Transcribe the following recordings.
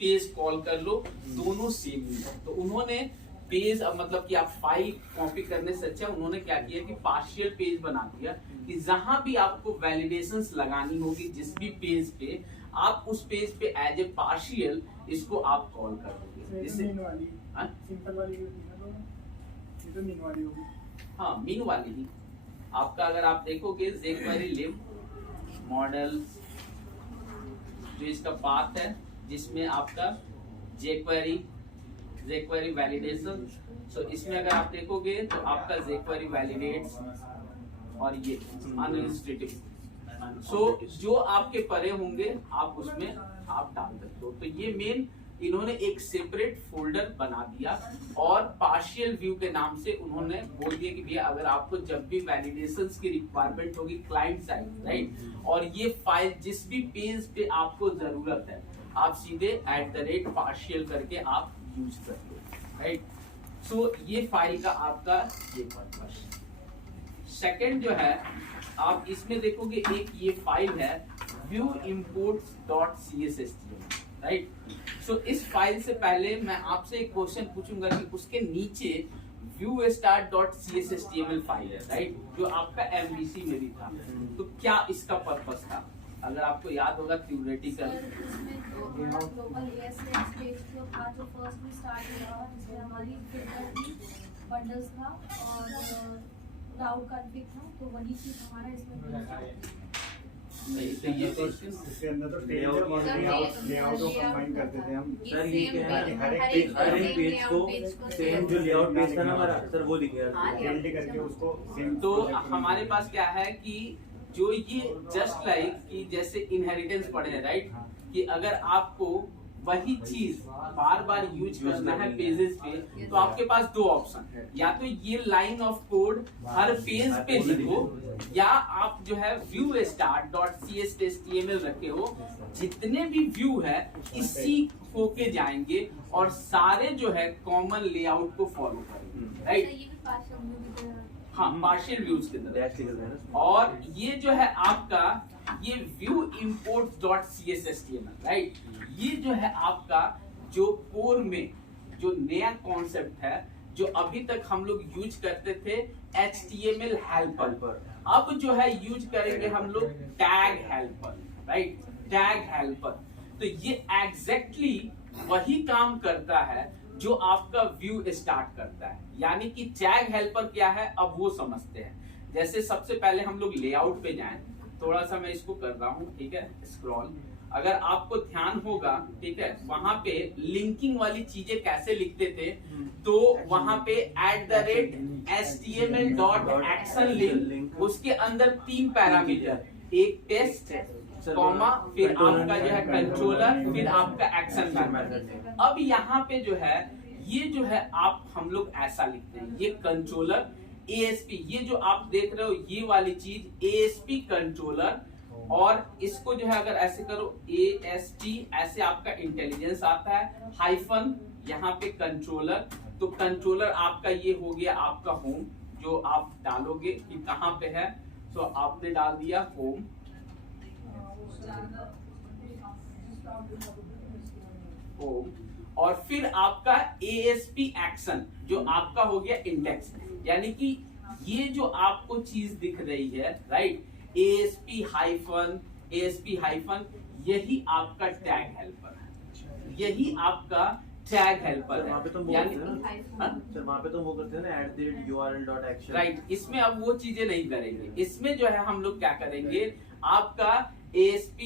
Page call कर लो, दोनों same ही है। तो उन्होंने पेज, अब मतलब कि आप फाइल कॉपी करने से अच्छा उन्होंने क्या किया कि पार्शियल पेज बना दिया कि जहां भी आपको वैलिडेशंस लगानी होगी जिस भी पेज पे, आप उस पेज पे एज ए पार्शियल इसको आप कॉल कर दोगे। जैसे सिंपल वाली ये तो मीन वाली होगी। हाँ, मीन वाली ही आपका, अगर आप देखोगे jQuery लिब मॉडल जो इसका पाथ है, जिसमें आपका jQuery वैलिडेशन, सो इसमें अगर आप देखोगे तो आपका jQuery वैलिडेट्स और ये अनइंस्टेटिव, सो जो आपके परे होंगे आप उसमें आप डाल सकते हो। तो ये मेन इन्होंने एक सेपरेट फोल्डर बना दिया और पार्शियल व्यू के नाम से उन्होंने बोल दिया कि भैया अगर आपको जब भी वैलिडेशंस की रिक्वायरमेंट होगी क्लाइंट साइड, राइट, और ये फाइल जिस भी पेज पे आपको जरूरत है आप सीधे @partial करके आप यूज कर लो, राइट। सो ये फाइल का आपका ये पर्पस। सेकंड जो है, आप इसमें देखोगे एक ये फाइल है view imports.csstm, राइट। सो इस फाइल से पहले मैं आपसे एक क्वेश्चन पूछूंगा कि उसके नीचे viewstart.cshtml फाइल है, राइट, जो आपका MVC में भी था। तो क्या इसका पर्पस था, अगर आपको याद होगा थ्योरेटिकल, ग्लोबल ASX पेज था जो फर्स्ट में स्टार्ट हुआ था, जिसमें हमारी फिल्टर थी, बंडल्स था और राउट कॉन्फ़िग था, तो वही चीज हमारा इसमें नहीं, तो ये इसके अंदर तो लेआउट को कंबाइन करते थे हम। सर ये क्या है ना, हर एक पेज को सेम जो लेआउट पेज था ना हमारा सर, वो लिखेगा जल्दी करके उसको सेम। तो हमारे पास क्या है कि जो ये जस्ट लाइक कि जैसे इनहेरिटेंस पढ़े हैं, राइट, कि अगर आपको वही चीज बार बार यूज करना है पेजेस पे, तो आपके पास दो ऑप्शन है, या तो ये line of code her page पे लिखो, या आप जो है viewstart.cshtml रखे हो, जितने भी व्यू है इसी होके जाएंगे और सारे जो है कॉमन लेआउट को फॉलो करेंगे, राइट। हाँ, पार्शियल व्यूज के अंदर। और ये जो है आपका ये view imports.cshtml, राइट, ये जो है आपका जो कोर में जो नया कॉन्सेप्ट है, जो अभी तक हम लोग यूज करते थे HTML हेल्पर, अब जो है यूज करेंगे हम लोग tag helper, right, tag helper. तो ये एग्जैक्टली वही काम करता है जो आपका व्यू स्टार्ट करता है, यानी कि टैग हेल्पर क्या है अब वो समझते हैं। जैसे सबसे पहले हम लोग लेआउट पे जाएं, थोड़ा सा मैं इसको कर रहा हूं, ठीक है, स्क्रॉल। अगर आपको ध्यान होगा, ठीक है, वहां पे लिंकिंग वाली चीजें कैसे लिखते थे, तो वहां पे @html.action लिंक, उसके अंदर 3 पैरामीटर, एक टेस्ट, कॉमा, फिर आपका जो है कंट्रोलर, फिर आपका एक्शन पैरामीटर। अब यहाँ पे जो है ये जो है आप हम लोग ऐसा लिखते हैं, ये कंट्रोलर ASP, ये जो आप देख रहे हो ये वाली चीज ASP कंट्रोलर, और इसको जो है अगर ऐसे करो AST, ऐसे आपका इंटेलिजेंस आता है, हाइफन यहाँ पे कंट्रोलर, तो कंट्रोलर आपका ये हो गया आपका होम, जो आप डालोगे कि कहाँ पे है, तो आपने डाल दिया होम, और फिर आपका ASP एक्शन जो आपका हो गया इंडेक्स, यानी कि ये जो आपको चीज दिख रही है, राइट, ASP हाइफन, यही आपका टैग हेल्पर है, यही आपका टैग हेल्पर है। वहाँ पे तो सर वहाँ पे तो वो करते हैं ना @url.action, राइट। इसमें अब वो चीजें नहीं करेंगे, इसमें जो है हम लोग क्या करेंगे, आपका ASP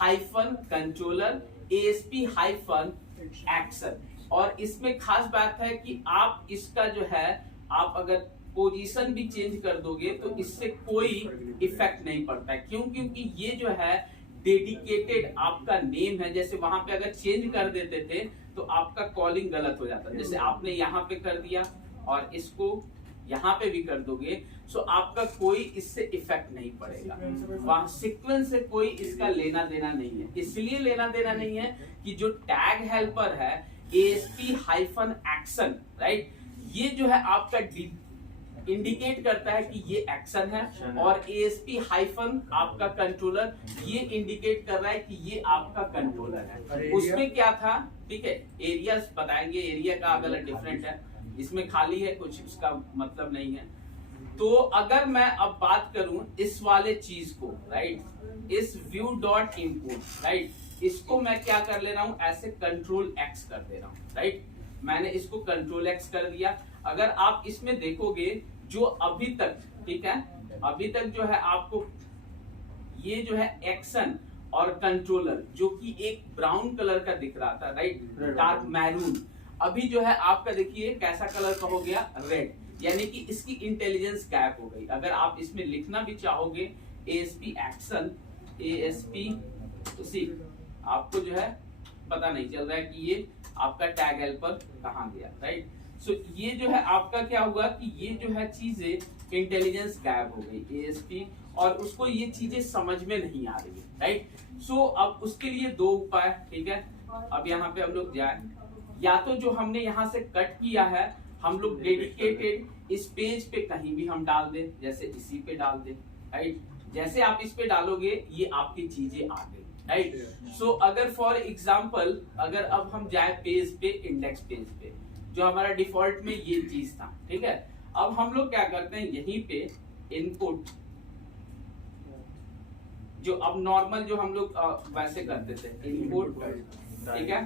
hyphen controller, ASP hyphen action, और इसमें खास बात है कि आप इसका जो है आप अगर पोजीशन भी चेंज कर दोगे तो इससे कोई इफेक्ट नहीं पड़ता है। क्यों? क्योंकि ये जो है डेडिकेटेड आपका नेम है। जैसे वहां पे अगर चेंज कर देते थे तो आपका कॉलिंग गलत हो जाता, जैसे आपने यहाँ पे कर दिया और इसको यहाँ पे भी कर दोगे, सो आपका कोई इससे इफेक्ट नहीं पड़ेगा। वहां सीक्वेंस से कोई इसका लेना देना नहीं है। इसलिए लेना देना नहीं है कि जो टैग हेल्पर है ASP हाइफन एक्शन, राइट, ये जो है आपका इंडिकेट करता है कि ये एक्शन है, और ASP हाइफन आपका कंट्रोलर ये इंडिकेट कर रहा है कि ये आपका कंट्रोलर है। उसमें क्या था, ठीक है, एरिया बताएंगे, एरिया का अगर डिफरेंट है, इसमें खाली है, कुछ उसका मतलब नहीं है। तो अगर मैं अब बात करूं इस वाले चीज को, राइट, इस व्यू डॉट इनपुट, राइट, इसको मैं क्या कर ले रहा हूं, ऐसे कंट्रोल एक्स कर दे रहा हूं, राइट, मैंने इसको कंट्रोल एक्स कर दिया। अगर आप इसमें देखोगे जो अभी तक, ठीक है, अभी तक जो है आपको ये जो है एक्शन और कंट्रोलर जो कि एक ब्राउन कलर का दिख रहा था, राइट, डार्क मैरून, अभी जो है आपका देखिए कैसा कलर का हो गया, रेड, यानी कि इसकी इंटेलिजेंस गायब हो गई। अगर आप इसमें लिखना भी चाहोगे ASP एक्शन, ASP तो सी, आपको जो है पता नहीं चल रहा है कि ये आपका टैग हेल्पर कहाँ गया, राइट। सो ये जो है आपका क्या हुआ कि ये जो है चीजें इंटेलिजेंस गायब हो गई ASP, और उसको ये चीजें समझ में नहीं आ रही है, राइट। सो अब उसके लिए दो उपाय, ठीक है। अब यहाँ पे हम लोग जाए, या तो जो हमने यहाँ से कट किया है हम लोग डेडिकेटेड इस पेज पे कहीं भी हम डाल दें, जैसे इसी पे डाल दें, राइट। जैसे आप इस पे डालोगे ये आपकी चीजें आ गई, राइट। सो अगर फॉर एग्जांपल अगर अब हम जाए पेज पे, इंडेक्स पेज पे, जो हमारा डिफॉल्ट में ये चीज था, ठीक है। अब हम लोग क्या करते हैं, यहीं पे इनपुट जो अब नॉर्मल जो हम लोग वैसे करते थे, इनपुट, ठीक है,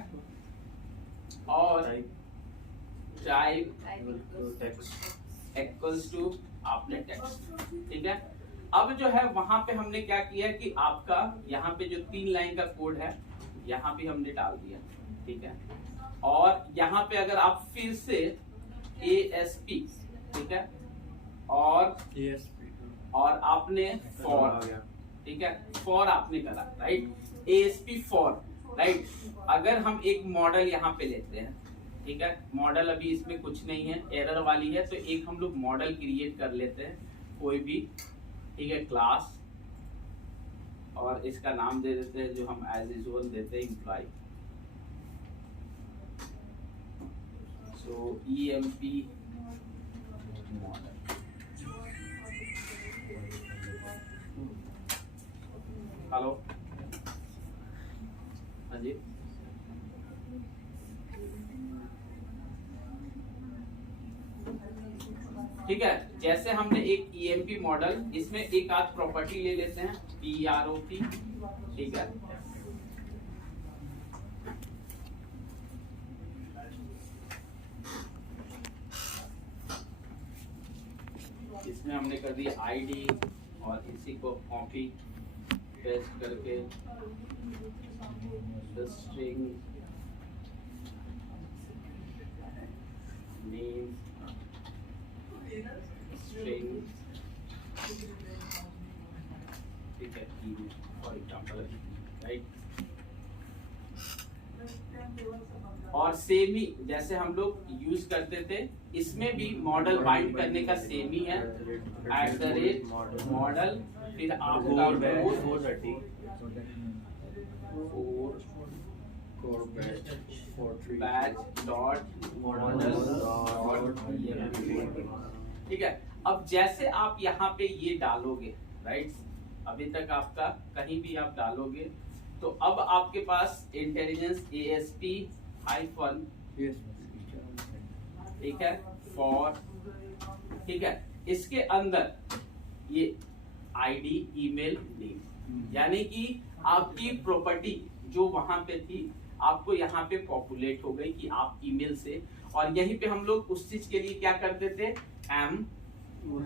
और टाइप इक्वल्स टू आपने टेक्स्ट, ठीक है। अब जो है वहां पे हमने क्या किया कि आपका यहाँ पे जो 3 लाइन का कोड है यहाँ पे हमने डाल दिया, ठीक है। और यहाँ पे अगर आप फिर से ASP, ठीक है, और आपने फॉर, ठीक है, फॉर आपने करा, राइट, ASP फॉर, राइट। अगर हम एक मॉडल यहाँ पे लेते हैं, ठीक है, मॉडल अभी इसमें कुछ नहीं है, एरर वाली है, तो एक हम लोग मॉडल क्रिएट कर लेते हैं कोई भी, ठीक है, क्लास, और इसका नाम दे देते हैं जो हम एज यूजुअल देते हैं एम्प्लॉय। सो EMP मॉडल, हेलो, हाँ जी, ठीक है। जैसे हमने एक EMP मॉडल, इसमें एक आध प्रॉपर्टी ले लेते हैं, PROP, ठीक है। इसमें हमने कर दिया ID, और इसी को कॉपी पेस्ट करके स्ट्रिंग नेम, स्ट्रिंग, ठीक है, फॉर एग्जांपल, राइट। और सेम ही जैसे हम लोग यूज करते थे, इसमें भी मॉडल बाइंड करने का सेम ही है, @मॉडल, फिर आपका बैच डॉट मॉडल, ठीक है। अब जैसे आप यहाँ पे ये डालोगे, राइट, अभी तक आपका कहीं भी आप डालोगे, तो अब आपके पास इंटेलिजेंस ASP हाइफन, ठीक है, फॉर, ठीक है, इसके अंदर ये ID, ईमेल, नेम, यानी कि आपकी प्रॉपर्टी जो वहां पे थी आपको यहाँ पे पॉपुलेट हो गई कि आप ईमेल से, और यहीं पे हम लोग उस चीज के लिए क्या करते थे, M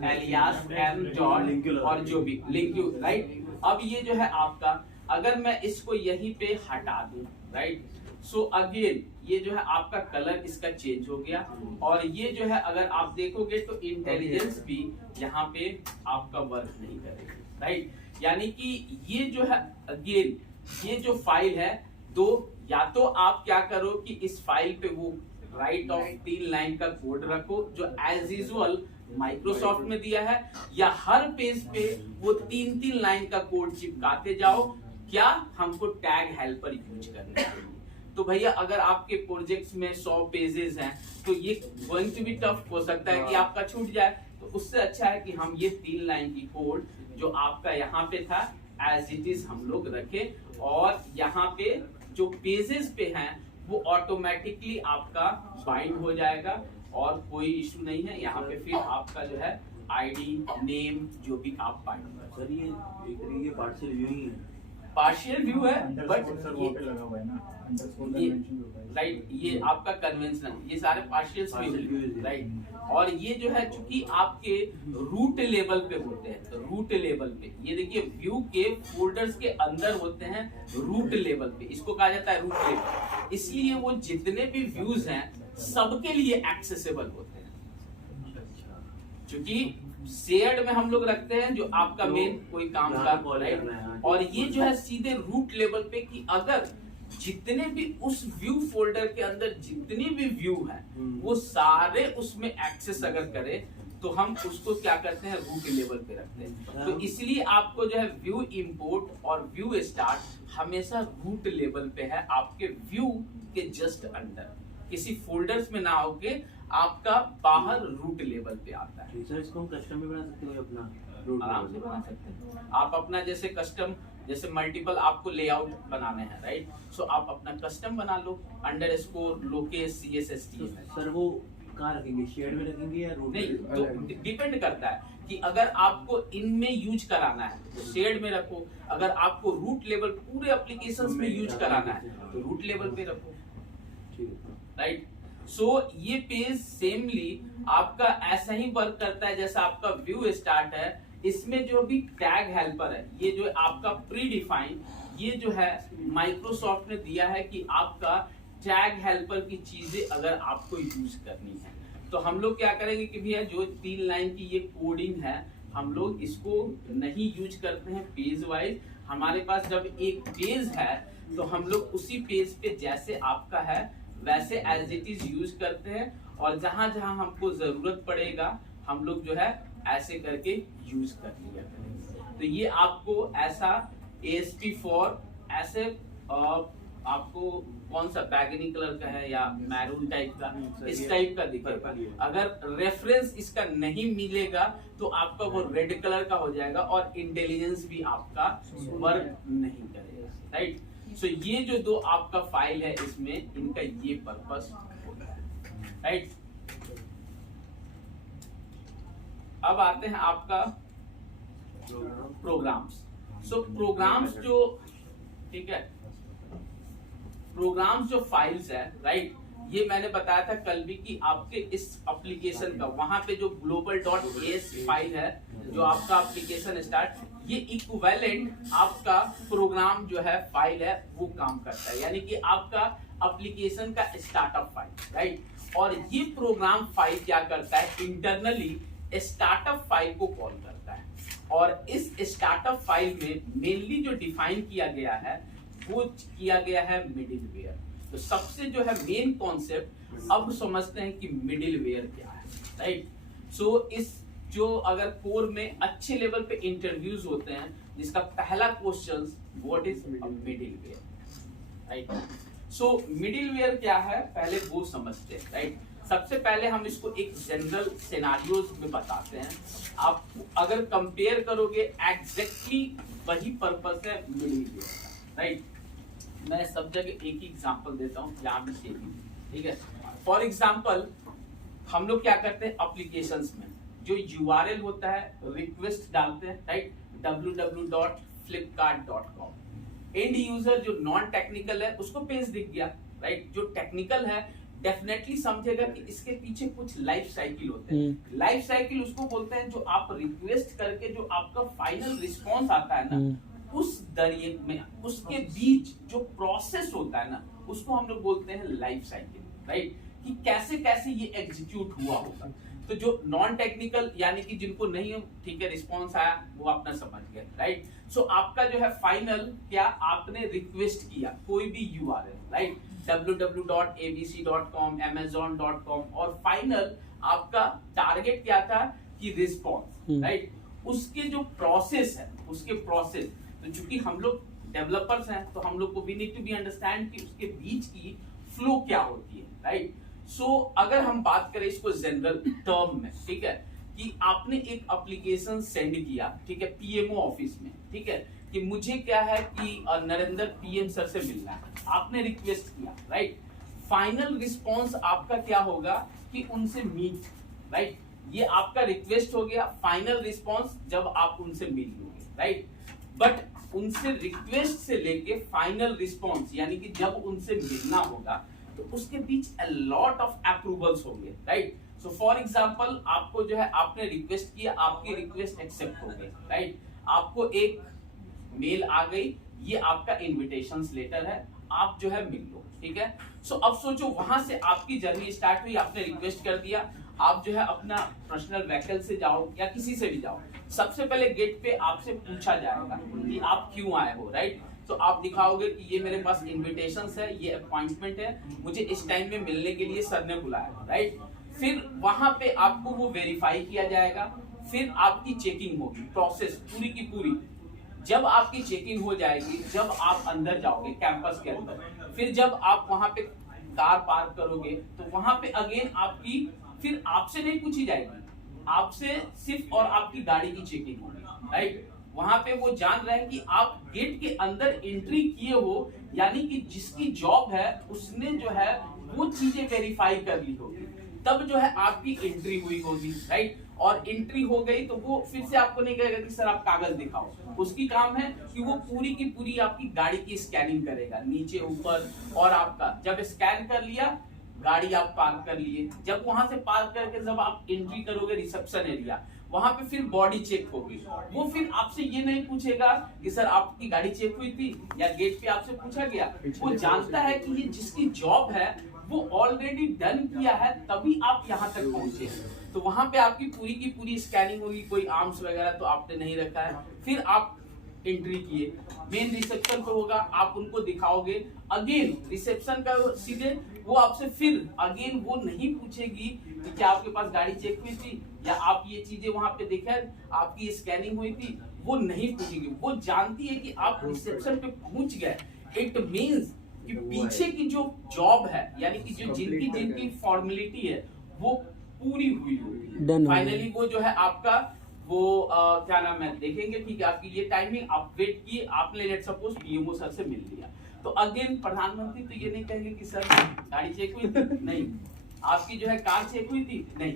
एलियास M डॉट और जो भी लिंक यू, राइट। अब ये जो है आपका, अगर मैं इसको यहीं पे हटा दूं, राइट, सो अगेन ये जो है आपका कलर इसका चेंज हो गया, और ये जो है अगर आप देखोगे तो इंटेलिजेंस भी यहाँ पे आपका वर्क नहीं करेगी, राइट। यानी कि ये जो है अगेन ये जो फाइल है, दो या तो आप क्या करो कि इस फाइल पे वो राइट ऑफ 3 लाइन का कोड रखो जो एज यूजुअल माइक्रोसॉफ्ट में दिया है, या हर पेज पे वो 3-3 लाइन का कोड चिपकाते जाओ, क्या हमको टैग हेल्पर यूज करना चाहिए। तो भैया अगर आपके प्रोजेक्ट्स में 100 पेजेस हैं तो ये गोइंग टू बी टफ हो सकता है कि आपका छूट जाए, तो उससे अच्छा है कि हम ये 3 लाइन की कोड जो आपका यहाँ पे था एज इट इज हम लोग रखें, और यहाँ पे जो पेजेस पे हैं वो ऑटोमेटिकली आपका बाइंड हो जाएगा और कोई इशू नहीं है। यहाँ पे फिर आपका जो है आईडी नेम जो भी आप बाइंड कर। सर ये एक तरीके के पार्शियल व्यू ही है, पार्शियल व्यू है, बट सर वो पे लगा हुआ है ना, अंडरस्कोर कन्वेंशन जो है, राइट, ये आपका कन्वेंशनल, ये सारे पार्शियल व्यू है, राइट। और ये जो है चूंकि आपके रूट लेवल पे होते हैं, तो रूट लेवल पे ये देखिए व्यू के फोल्डर्स के अंदर होते हैं रूट लेवल पे, इसको कहा जाता है रूट लेवल, इसलिए वो जितने भी व्यूज हैं सबके लिए एक्सेसिबल होते हैं। क्योंकि शेयर्ड में हम लोग रखते हैं जो आपका मेन कोई काम का, राइट, और ये जो है सीधे रूट लेवल पे कि अगर जितने भी उस व्यू फोल्डर के अंदर जितने भी व्यू हैं वो सारे उसमें एक्सेस अगर करे तो हम उसको क्या करते हैं रूट लेवल पे रखते हैं। तो इसलिए आपको जो है व्यू इंपोर्ट और व्यू स्टार्ट हमेशा रूट लेवल पे है, आपके व्यू के जस्ट अंडर, किसी फोल्डर्स में ना होके आपका बाहर रूट लेवल पे आता है। सर इसको हम कस्टम भी बना सकते हो अपना रूट आराम से बना सकते हैं आप अपना, जैसे कस्टम, जैसे मल्टीपल आपको लेआउट बनाने हैं, राइट, सो आप अपना कस्टम बना लो अंडरस्कोर लोकेश CSST है। सर वो कहाँ रखेंगे, शेड में रखेंगे या रूट? नहीं, तो डिपेंड करता है कि अगर आपको इनमें यूज कराना है तो शेड में रखो, अगर आपको रूट लेवल पूरे एप्लीकेशंस में यूज कराना है तो रूट लेवल पे रखो, राइट। सो ये पेज सेमली आपका ऐसा ही वर्क करता है जैसा आपका व्यू स्टार्ट है। इसमें जो भी टैग हेल्पर है, ये जो आपका प्री डिफाइन, ये जो है माइक्रोसॉफ्ट ने दिया है कि आपका टैग हेल्पर की चीजें अगर आपको यूज करनी है तो हम लोग क्या करेंगे कि भैया जो 3 लाइन की ये कोडिंग है हम लोग इसको नहीं यूज करते हैं पेज वाइज। हमारे पास जब एक पेज है तो हम लोग उसी पेज पे जैसे आपका है वैसे एज इट इज यूज करते हैं, और जहां जहां हमको जरूरत पड़ेगा हम लोग जो है ऐसे करके यूज कर लिया करेंगे। तो ये आपको ऐसा ASP4 ऐसे आपको कौन सा बैगनी कलर का है या मैरून टाइप का, इस टाइप का दिखेगा। अगर रेफरेंस इसका नहीं मिलेगा तो आपका वो रेड कलर का हो जाएगा और इंटेलिजेंस भी आपका वर्क नहीं करेगा, राइट। सो ये जो 2 आपका फाइल है इसमें इनका ये पर्पस होता है, राइट। अब आते हैं आपका प्रोग्राम्स। सो प्रोग्राम्स जो, ठीक है, प्रोग्राम्स जो फाइल्स है, राइट, ये मैंने बताया था कल भी कि आपके इस एप्लीकेशन का वहां पे जो global.as फाइल है जो आपका एप्लीकेशन स्टार्ट, ये इक्विवेलेंट आपका प्रोग्राम जो है फाइल है वो काम करता है, यानी कि आपका एप्लीकेशन का स्टार्टअप फाइल, राइट। और ये प्रोग्राम फाइल क्या करता है, इंटरनली स्टार्टअप फाइल को कॉल करता है, और इस स्टार्टअप फाइल में मेनली जो डिफाइन किया गया है वो किया गया है मिडिलवेयर। तो सबसे जो है मेन कॉन्सेप्ट अब समझते हैं कि मिडिलवेयर क्या है, राइट। सो इस जो अगर कोर में अच्छे लेवल पे इंटरव्यूज होते हैं जिसका पहला question what is middleware, right. So middleware क्या है पहले वो समझते हैं, राइट। सबसे पहले हम इसको एक जनरल सिनेरियोज में बताते हैं। आप अगर कंपेयर करोगे एग्जैक्टली वही पर्पस है मिडिलवेयर का, राइट। मैं सब जगह एक ही एग्जांपल देता हूँ, यहाँ भी सेम, ठीक है। फॉर एग्जांपल हम लोग क्या करते हैं एप्लीकेशंस में जो URL होता है रिक्वेस्ट डालते हैं, राइट, www.flipkart.com। एंड यूजर जो नॉन टेक्निकल है उसको पेज दिख गया, राइट। जो टेक्निकल है डेफिनेटली समझेगा कि इसके पीछे कुछ लाइफ साइकिल होते हैं। लाइफ साइकिल उसको बोलते हैं जो आप रिक्वेस्ट करके जो आपका फाइनल रिस्पॉन्स आता है ना, उस दरिए में उसके बीच जो प्रोसेस होता है ना उसको हम लोग बोलते हैं लाइफ साइकिल, राइट। कि कैसे कैसे ये एग्जीक्यूट हुआ होगा। तो जो नॉन टेक्निकल यानी कि जिनको नहीं, ठीक है, रिस्पॉन्स आया वो अपना समझ गया, राइट। सो आपका जो है फाइनल क्या, आपने रिक्वेस्ट किया कोई भी URL, राइट, www.abc.com, amazon.com, और फाइनल आपका टारगेट क्या था कि रिस्पॉन्स, राइट। उसके जो प्रोसेस है, उसके प्रोसेस, तो चूंकि हम लोग डेवलपर्स हैं तो हम लोग को we need to be understand कि उसके बीच की फ्लो क्या होती है, राइट। सो अगर हम बात करें इसको जनरल टर्म में, ठीक है, कि आपने एक एप्लीकेशन सेंड किया, ठीक है, पीएमओ ऑफिस में, ठीक है, कि मुझे क्या है कि नरेंद्र पीएम सर से मिलना है, आपने रिक्वेस्ट किया, राइट। फाइनल रिस्पॉन्स आपका क्या होगा कि उनसे मीट, राइट, ये आपका रिक्वेस्ट हो गया। फाइनल रिस्पॉन्स जब आप उनसे मिल लोगे, राइट, बट उनसे रिक्वेस्ट से लेके फाइनल रिस्पॉन्स यानी कि जब उनसे मिलना होगा तो उसके बीच अ लॉट ऑफ अप्रूवल्स होंगे, राइट। सो फॉर एग्जांपल आपको जो है आपने रिक्वेस्ट किया, आपकी रिक्वेस्ट एक्सेप्ट हो गई, राइट, आपको एक मेल आ गई, ये आपका इनविटेशन लेटर है, आप जो है मिल लो, ठीक है। सो अब सोचो वहां से आपकी जर्नी स्टार्ट हुई, आपने रिक्वेस्ट कर दिया, आप जो है अपना पर्सनल व्हीकल से जाओ या किसी से भी जाओ, सबसे पहले गेट पे आपसे पूछा जाएगा कि आप क्यों आए हो, राइट। तो आप दिखाओगे कि ये मेरे पास इनविटेशंस है, ये अपॉइंटमेंट है, मुझे इस टाइम में मिलने के लिए सर ने बुलाया, राइट। फिर वहां पे आपको वो वेरीफाई किया जाएगा, फिर आपकी चेकिंग होगी, प्रोसेस पूरी की पूरी। जब आपकी चेकिंग हो जाएगी, जब आप अंदर जाओगे कैंपस के अंदर, फिर जब आप वहां पे कार पार्क करोगे तो वहां पे अगेन आपकी फिर आपसे नहीं पूछी जाएगी, आपसे सिर्फ और आपकी गाड़ी की चेकिंग होगी, राइट। वहां पे वो जान रहे हैं कि आप गेट के अंदर एंट्री किए हो, यानी कि जिसकी जॉब है उसने जो है वो चीजें वेरीफाई कर ली होगी, तब जो है आपकी एंट्री हुई होगी, राइट। और एंट्री हो गई तो वो फिर से आपको नहीं कहेगा कि सर आप कागज दिखाओ, उसकी काम है कि वो पूरी की पूरी आपकी गाड़ी की स्कैनिंग करेगा, नीचे ऊपर, और आपका जब स्कैन कर लिया गाड़ी आप पार्क कर लिए, जब वहां से पार्क करके जब आप एंट्री करोगे रिसेप्शन एरिया, वहां पे फिर बॉडी चेक होगी। वो फिर आपसे ये नहीं पूछेगा कि सर आपकी गाड़ी चेक हुई थी या गेट पे आपसे पूछा गया, वो जानता है कि ये जिसकी जॉब है वो ऑलरेडी डन किया है, तभी आप यहाँ तक पहुंचे। तो वहां पे आपकी पूरी की पूरी स्कैनिंग होगी, कोई आर्म्स वगैरह तो आपने नहीं रखा है, फिर आप एंट्री किए, मेन रिसेप्शन पे होगा, आप उनको दिखाओगे, अगेन रिसेप्शन का सीधे वो आपसे फिर अगेन वो नहीं पूछेगी कि क्या आपके पास गाड़ी चेक हुई थी या आप ये चीजें वहां पे देखा, आपकी स्कैनिंग हुई थी, वो नहीं पूछेगी। वो जानती है कि आप रिसेप्शन पे पहुंच गए, इट मींस कि पीछे की जो जॉब है यानी कि जो जिनकी फॉर्मेलिटी है वो पूरी हुई होगी। फाइनली वो जो है आपका वो क्या नाम है देखेंगे, ठीक है, आपकी ये टाइमिंग आप वेट किए, आपने लेट सपोज पीएमओ सर से मिल लिया, तो अगेन प्रधानमंत्री तो ये नहीं कहेंगे कि सर गाड़ी चेक हुई थी, नहीं, आपकी जो है कार चेक हुई थी, नहीं।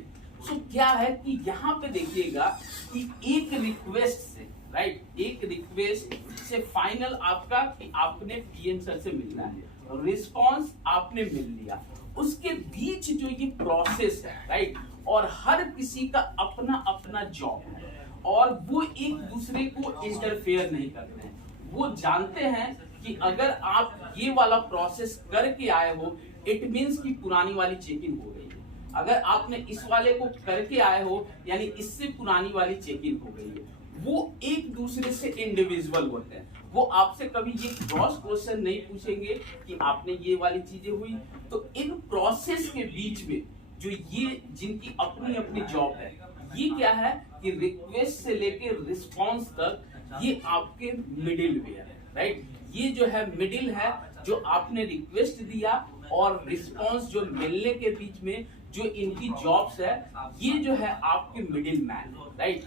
सो क्या है कि यहाँ पे देखिएगा कि एक रिक्वेस्ट से, राइट, एक रिक्वेस्ट से फाइनल आपका कि आपने पीएम सर से मिलना है, रिस्पॉन्स आपने मिल लिया, उसके बीच जो ये प्रोसेस है, राइट, और हर किसी का अपना अपना जॉब है और वो एक दूसरे को इंटरफेयर नहीं करते हैं। वो जानते हैं कि अगर आप ये वाला प्रोसेस करके आए हो, इट मींस कि पुरानी वाली चेकिंग हो गई है, अगर आपने इस वाले को करके आए हो यानी इससे पुरानी वाली चेकिंग हो गई है। वो एक दूसरे से इंडिविजुअल होते हैं, वो आपसे कभी ये क्रॉस क्वेश्चन नहीं पूछेंगे कि आपने ये वाली चीजें हुई। तो इन प्रोसेस के बीच में जो ये जिनकी अपनी अपनी जॉब है, ये क्या है कि रिक्वेस्ट से लेके रिस्पॉन्स तक ये आपके मिडिल वेयर है, राइट। ये जो है मिडिल है, जो आपने रिक्वेस्ट दिया और रिस्पॉन्स जो मिलने के बीच में जो इनकी जॉब्स है, ये जो है आपके मिडिल मैन, राइट,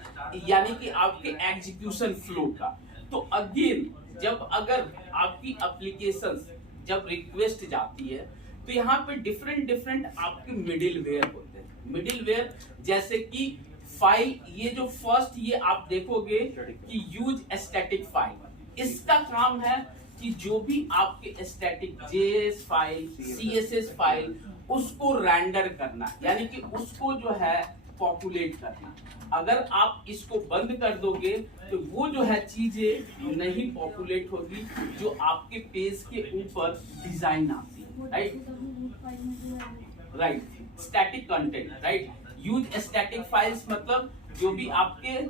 यानी कि आपके एग्जीक्यूशन फ्लो का। तो अगेन जब अगर आपकी एप्लीकेशन जब रिक्वेस्ट जाती है तो यहाँ पे डिफरेंट आपके मिडिल वेयर होते हैं। मिडिल वेयर जैसे कि फाइल, ये जो फर्स्ट ये आप देखोगे कि यूज स्टैटिक फाइल, इसका काम है कि जो भी आपके static JS file, CSS file, उसको रेंडर करना, यानी कि उसको जो है पॉपुलेट करना। अगर आप इसको बंद कर दोगे तो वो जो है चीजें नहीं पॉपुलेट होगी जो आपके पेज के ऊपर डिजाइन आती है, right, static content, right. Use static files मतलब जो भी आपके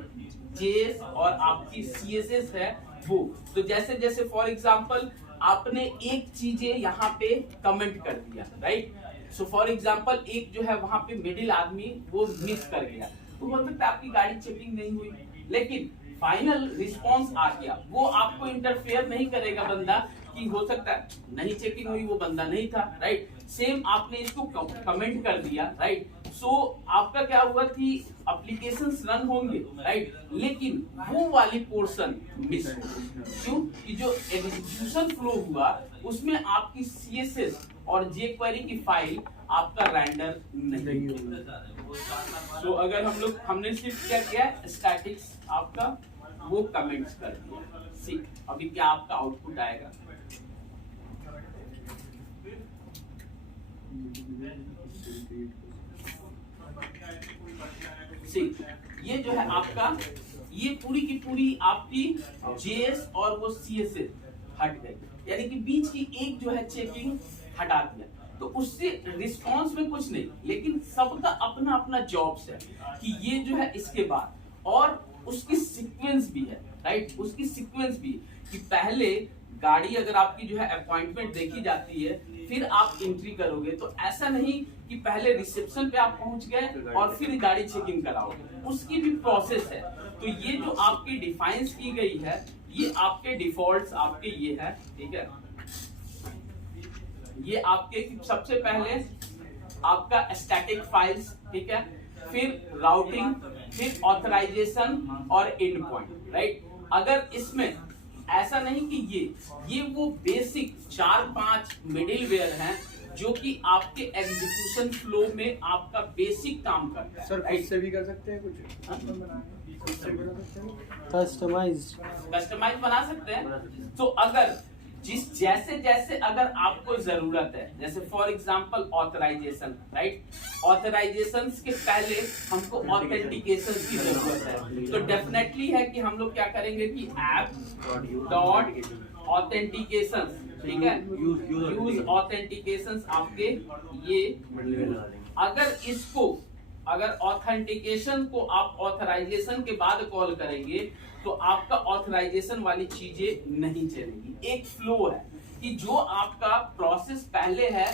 जेएस और आपकी सीएसएस है वो। तो जैसे जैसे फॉर एग्जांपल आपने एक चीजें यहाँ पे कमेंट कर दिया, राइट। सो फॉर एग्जांपल एक जो है वहां पे मिडिल आदमी वो मिस कर गया, तो बोल सकते आपकी गाड़ी चेकिंग नहीं हुई, लेकिन फाइनल रिस्पॉन्स आ गया, वो आपको इंटरफेयर नहीं करेगा बंदा कि हो सकता है नहीं चेकिंग हुई, वो बंदा नहीं था, राइट। सेम आपने इसको कमेंट कर दिया, राइट। सो आपका क्या हुआ कि एप्लीकेशंस रन होंगे, राइट, लेकिन वो वाली पोर्शन मिस हो गई। क्यों? कि जो एग्जीक्यूशन फ्लो हुआ उसमें आपकी CSS और jQuery की फाइल आपका रेंडर नहीं हुई। सो अगर हमने सिर्फ क्या किया, स्टैटिक्स आपका वो कमेंट्स कर दिया। सी अभी क्या आपका आउटपुट आएगा, सी ये जो है आपका, ये पूरी की पूरी आपकी JS और वो CSS हट गई, यानी कि बीच की एक जो है चेकिंग हटा दिया। तो उससे रिस्पॉन्स में कुछ नहीं, लेकिन सबका अपना अपना जॉब्स है कि ये जो है इसके बाद, और उसकी सीक्वेंस भी है, राइट, उसकी सीक्वेंस भी कि पहले गाड़ी अगर आपकी जो है अपॉइंटमेंट देखी जाती है, फिर आप एंट्री करोगे, तो ऐसा नहीं कि पहले रिसेप्शन पे आप पहुंच गए और फिर गाड़ी चेकिंग कराओगे, उसकी भी प्रोसेस है। तो ये जो आपकी डिफाइंस की गई है, ये आपके डिफॉल्ट्स आपके ये है, ठीक है, ये आपके सबसे पहले आपका स्टैटिक फाइल्स, ठीक है, फिर राउटिंग, फिर ऑथराइजेशन और एंड पॉइंट, राइट। अगर इसमें ऐसा नहीं कि ये वो बेसिक 4-5 मिडिलवेयर हैं जो कि आपके एग्जीक्यूशन फ्लो में आपका बेसिक काम करता है। सर खुद से भी कर सकते हैं कुछ, कस्टमाइज बना सकते हैं। तो अगर जैसे अगर आपको जरूरत है, जैसे for example authorization, right, authorization के पहले हमको ऑथेंटिकेशन की जरूरत है, तो डेफिनेटली है कि हम लोग क्या करेंगे कि ऐप डॉट ऑथेंटिकेशन, ठीक है, यूज ऑथेंटिकेशन आपके ये, अगर इसको अगर ऑथेंटिकेशन को आप ऑथराइजेशन के बाद कॉल करेंगे तो आपका ऑथराइजेशन वाली चीजें नहीं चलेगी। एक फ्लो है कि जो आपका प्रोसेस पहले है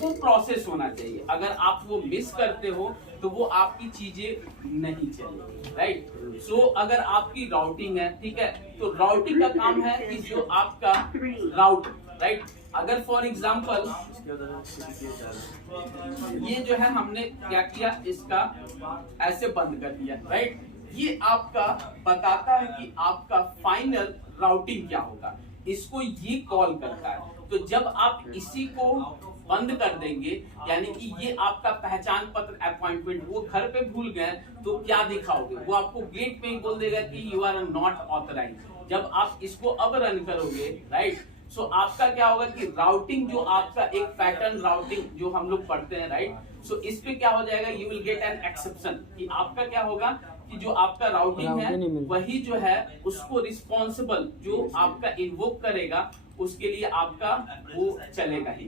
वो प्रोसेस होना चाहिए, अगर आप वो मिस करते हो तो वो आपकी चीजें नहीं चलेगी, राइट। सो अगर आपकी राउटिंग है, ठीक है, तो राउटिंग का काम है कि जो आपका राउट, राइट, अगर फॉर एग्जांपल ये जो है हमने क्या किया, इसका ऐसे बंद कर दिया, राइट, ये आपका बताता है कि आपका फाइनल राउटिंग क्या होगा, इसको ये कॉल करता है। तो जब आप इसी को बंद कर देंगे, यानी कि ये आपका पहचान पत्र अपॉइंटमेंट वो घर पे भूल गए तो क्या दिखाओगे, वो आपको गेट पे ही बोल देगा कि यू आर नॉट ऑथराइज्ड। जब आप इसको अब रन करोगे, राइट, सो आपका क्या होगा कि राउटिंग जो आपका एक पैटर्न राउटिंग जो हम लोग पढ़ते हैं, राइट, सो इस पे क्या हो जाएगा, you will get an exception कि आपका क्या होगा कि जो आपका राउटिंग है वही जो है उसको रिस्पॉन्सिबल जो आपका इन्वोक करेगा उसके लिए आपका वो चलेगा ही।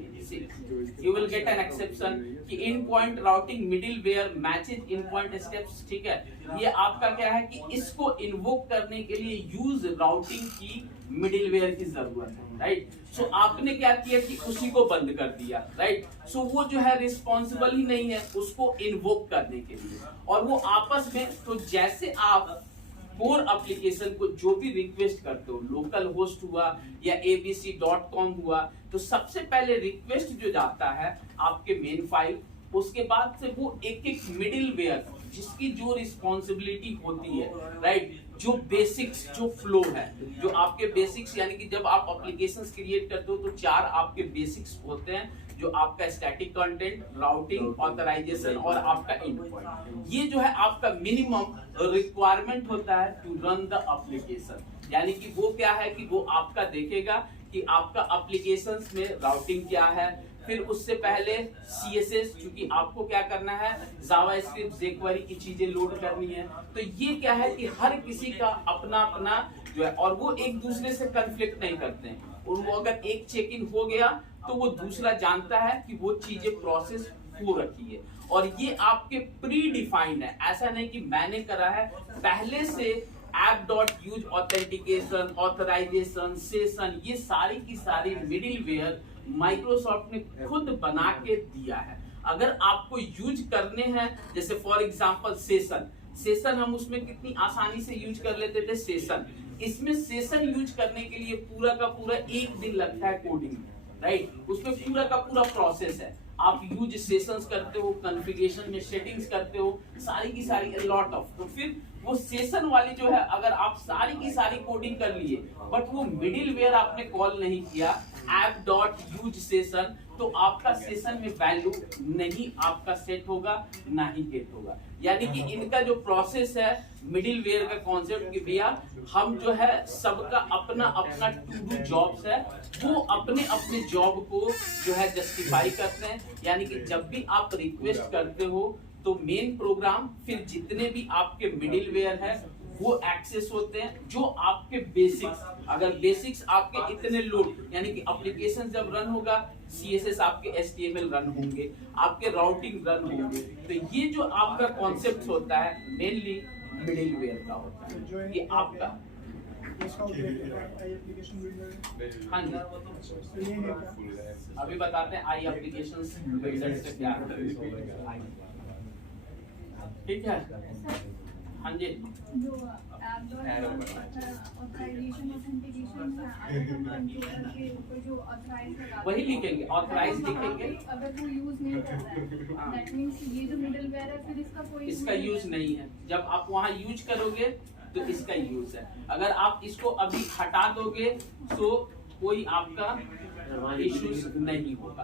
You will get an exception कि endpoint routing middleware matches endpoint steps, ठीक है, ये आपका क्या है कि इसको इन्वोक करने के लिए यूज राउटिंग की मिडिलवेयर की जरूरत है, राइट। सो आपने क्या किया कि उसी को बंद कर दिया, राइट, सो वो जो है रिस्पॉन्सिबल ही नहीं है उसको इन्वोक करने के लिए, और वो आपस में, तो जैसे आप कोर एप्लीकेशन को जो भी रिक्वेस्ट करते हो, लोकल होस्ट हुआ या abc.com हुआ, तो सबसे पहले रिक्वेस्ट जो जाता है आपके मेन फाइल, उसके बाद से वो एक एक मिडिलवेयर जिसकी जो रिस्पॉन्सिबिलिटी होती है, राइट, जो बेसिक्स जो फ्लो है, जो आपके बेसिक्स, यानी कि जब आप एप्लीकेशंस क्रिएट करते हो तो 4 आपके बेसिक्स होते हैं, जो आपका स्टैटिक कंटेंट, राउटिंग, ऑथराइजेशन और आपका एंड पॉइंट। ये जो है आपका मिनिमम रिक्वायरमेंट होता है टू रन द एप्लीकेशन, यानी कि वो क्या है कि वो आपका देखेगा कि आपका एप्लीकेशंस में राउटिंग क्या है, फिर उससे पहले CSS, क्योंकि आपको क्या करना है जावास्क्रिप्ट, jQuery की चीजें लोड करनी है, तो ये क्या है कि हर किसी का अपना अपना जो है, और वो एक दूसरे से कन्फ्लिक्ट नहीं करते हैं, और वो अगर एक चेक इन हो गया तो वो दूसरा जानता है कि वो चीजें प्रोसेस हो रखी है, और ये आपके प्री डिफाइंड है, ऐसा नहीं कि मैंने करा है, पहले से app.use ऑथेंटिकेशन, ऑथराइजेशन, सेशन, ये सारी की सारी मिडिलवेयर माइक्रोसॉफ्ट ने खुद बना के दिया है। अगर आपको यूज करने हैं, जैसे फॉर एग्जांपल सेशन हम उसमें कितनी आसानी से यूज कर लेते थे सेशन, इसमें सेशन यूज करने के लिए पूरा का पूरा 1 दिन लगता है कोडिंग में, राइट, उसमें पूरा का पूरा प्रोसेस है। आप यूज सेशंस करते हो, कॉन्फ़िगरेशन में सेटिंग्स करते हो, सारी की सारी लॉट ऑफ। तो फिर वो सेशन वाली जो है, अगर आप सारी की सारी कोडिंग कर लिए बट वो मिडिलवेयर आपने कॉल नहीं किया ऐप डॉट यूज सेशन, तो आपका सेशन में वैल्यू नहीं आपका सेट होगा, ना ही गेट होगा। यानी कि इनका जो प्रोसेस है मिडिलवेयर का कॉन्सेप्ट कि भैया हम जो है सबका अपना अपना टू डू जॉब्स है, वो अपने अपने जॉब को जो है जस्टिफाई करते हैं। यानी कि जब भी आप रिक्वेस्ट करते हो तो मेन प्रोग्राम फिर जितने भी आपके मिडिलवेयर है वो एक्सेस होते हैं, जो आपके बेसिक्स, अगर बेसिक्स आपके इतने लोड, यानी कि एप्लीकेशन जब रन होगा CSS आपके HTML रन होंगे, आपके राउटिंग रन होंगे। तो ये जो आपका कॉन्सेप्ट होता है मेनली मिडिलवेयर का होता है, ये आपका। हाँ जी, अभी बताते हैं आई एप्लीकेशन बिल्डर से क्या है। ठीक है, हाँ जी। जो ऑथराइजेशन ऑथेंटिकेशन के ऊपर जो ऑथराइज लगा, वही लिखेंगे, ऑथराइज लिखेंगे। अगर वो यूज नहीं कर रहा है दैट मींस ये जो मिडलवेयर है फिर इसका यूज नहीं है। जब आप वहाँ यूज करोगे तो इसका यूज है। अगर आप इसको अभी हटा दोगे तो कोई आपका इश्यूज नहीं होगा।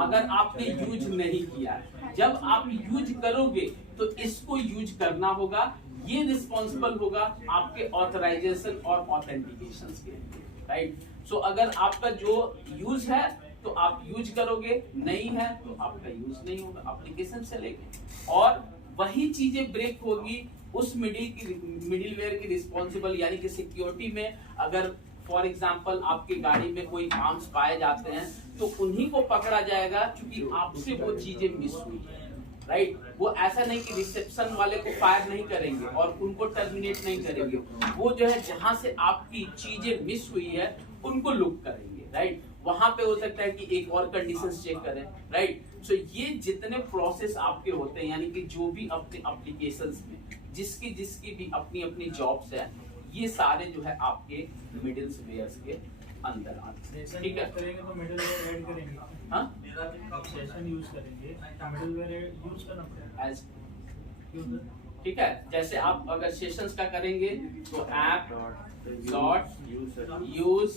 अगर आपने यूज नहीं किया, जब आप यूज करोगे तो इसको यूज करना होगा। ये रिस्पॉन्सिबल होगा आपके ऑथराइजेशन और ऑथेंटिकेशन के, राइट। सो अगर आपका जो यूज है तो आप यूज करोगे, नहीं है तो आपका यूज नहीं होगा, एप्लीकेशन चलेगी। और वही चीजें ब्रेक होगी उस मिडिलवेयर की रिस्पॉन्सिबल, यानी कि सिक्योरिटी में अगर फॉर एग्जाम्पल आपकी गाड़ी में कोई आर्म्स पाए जाते हैं तो उन्हीं को पकड़ा जाएगा, क्योंकि आपसे वो चीजें मिस हुई है, राइट। वो ऐसा नहीं कि रिसेप्शन वाले को फायर नहीं करेंगे और उनको टर्मिनेट नहीं करेंगे, वो जो है जहां से आपकी चीजें मिस हुई है उनको लुक करेंगे, राइट। वहां पे हो सकता है कि एक और कंडीशंस चेक करें, राइट। सो ये जितने प्रोसेस आपके होते हैं, यानी कि जो भी अपने एप्लीकेशंस में जिसकी भी अपनी अपनी जॉब्स है, ये सारे जो है आपके मिडिलवेयर्स के अंदर आते हैं। ठीक है, करेंगे तो मिडलवेयर ऐड करेंगे। हाँ, सेशन यूज करेंगे तो मिडलवेयर यूज करना पड़ेगा एज ठीक है। जैसे आप अगर सेशंस का करेंगे तो ऐप डॉट यूज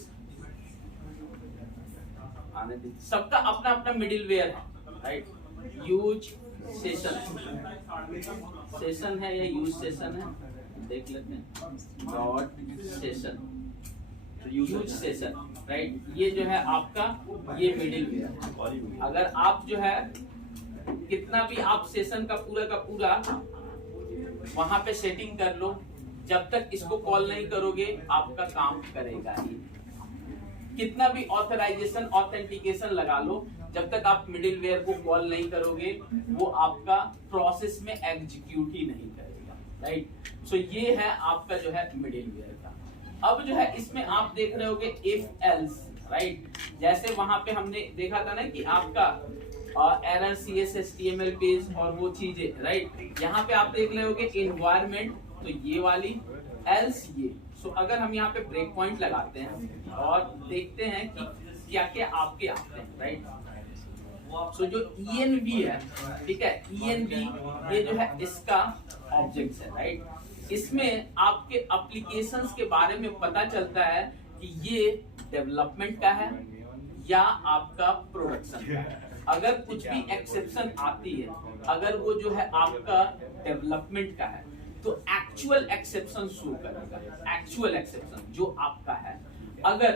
आने दीजिए, सबका अपना अपना मिडिलवेयर है, राइट। यूज सेशन है या यूज सेशन है, देख लेते हैं। Dot session, use session, right. ये जो है आपका ये मिडिलवेयर। अगर आप जो है कितना भी आप सेशन का पूरा वहां पे सेटिंग कर लो, जब तक इसको कॉल नहीं करोगे आपका काम करेगा ही। कितना भी ऑथराइजेशन ऑथेंटिकेशन लगा लो, जब तक आप मिडिलवेयर को कॉल नहीं करोगे वो आपका प्रोसेस में एग्जीक्यूट ही नहीं करेगा, राइट। सो ये है आपका जो है मिडिलवेयर का। अब जो है इसमें आप देख रहे होगे इफ एल्स, राइट। जैसे वहां पे हमने देखा था ना कि आपका एरर CSS HTML पेज और वो चीजें, राइट। यहाँ पे आप देख रहे होगे इन्वायरमेंट, तो ये वाली एल्स ये। सो अगर हम यहाँ पे ब्रेक पॉइंट लगाते हैं और देखते हैं कि क्या क्या आपके आते हैं, राइट। सो जो env है, ठीक है, env ये जो है इसका ऑब्जेक्ट है, राइट। इसमें आपके एप्लीकेशंस के बारे में पता चलता है कि ये डेवलपमेंट का है या आपका प्रोडक्शन का है। अगर कुछ भी एक्सेप्शन आती है, अगर वो जो है आपका डेवलपमेंट का है तो एक्चुअल एक्सेप्शन शो करेगा, एक्चुअल एक्सेप्शन जो आपका है। अगर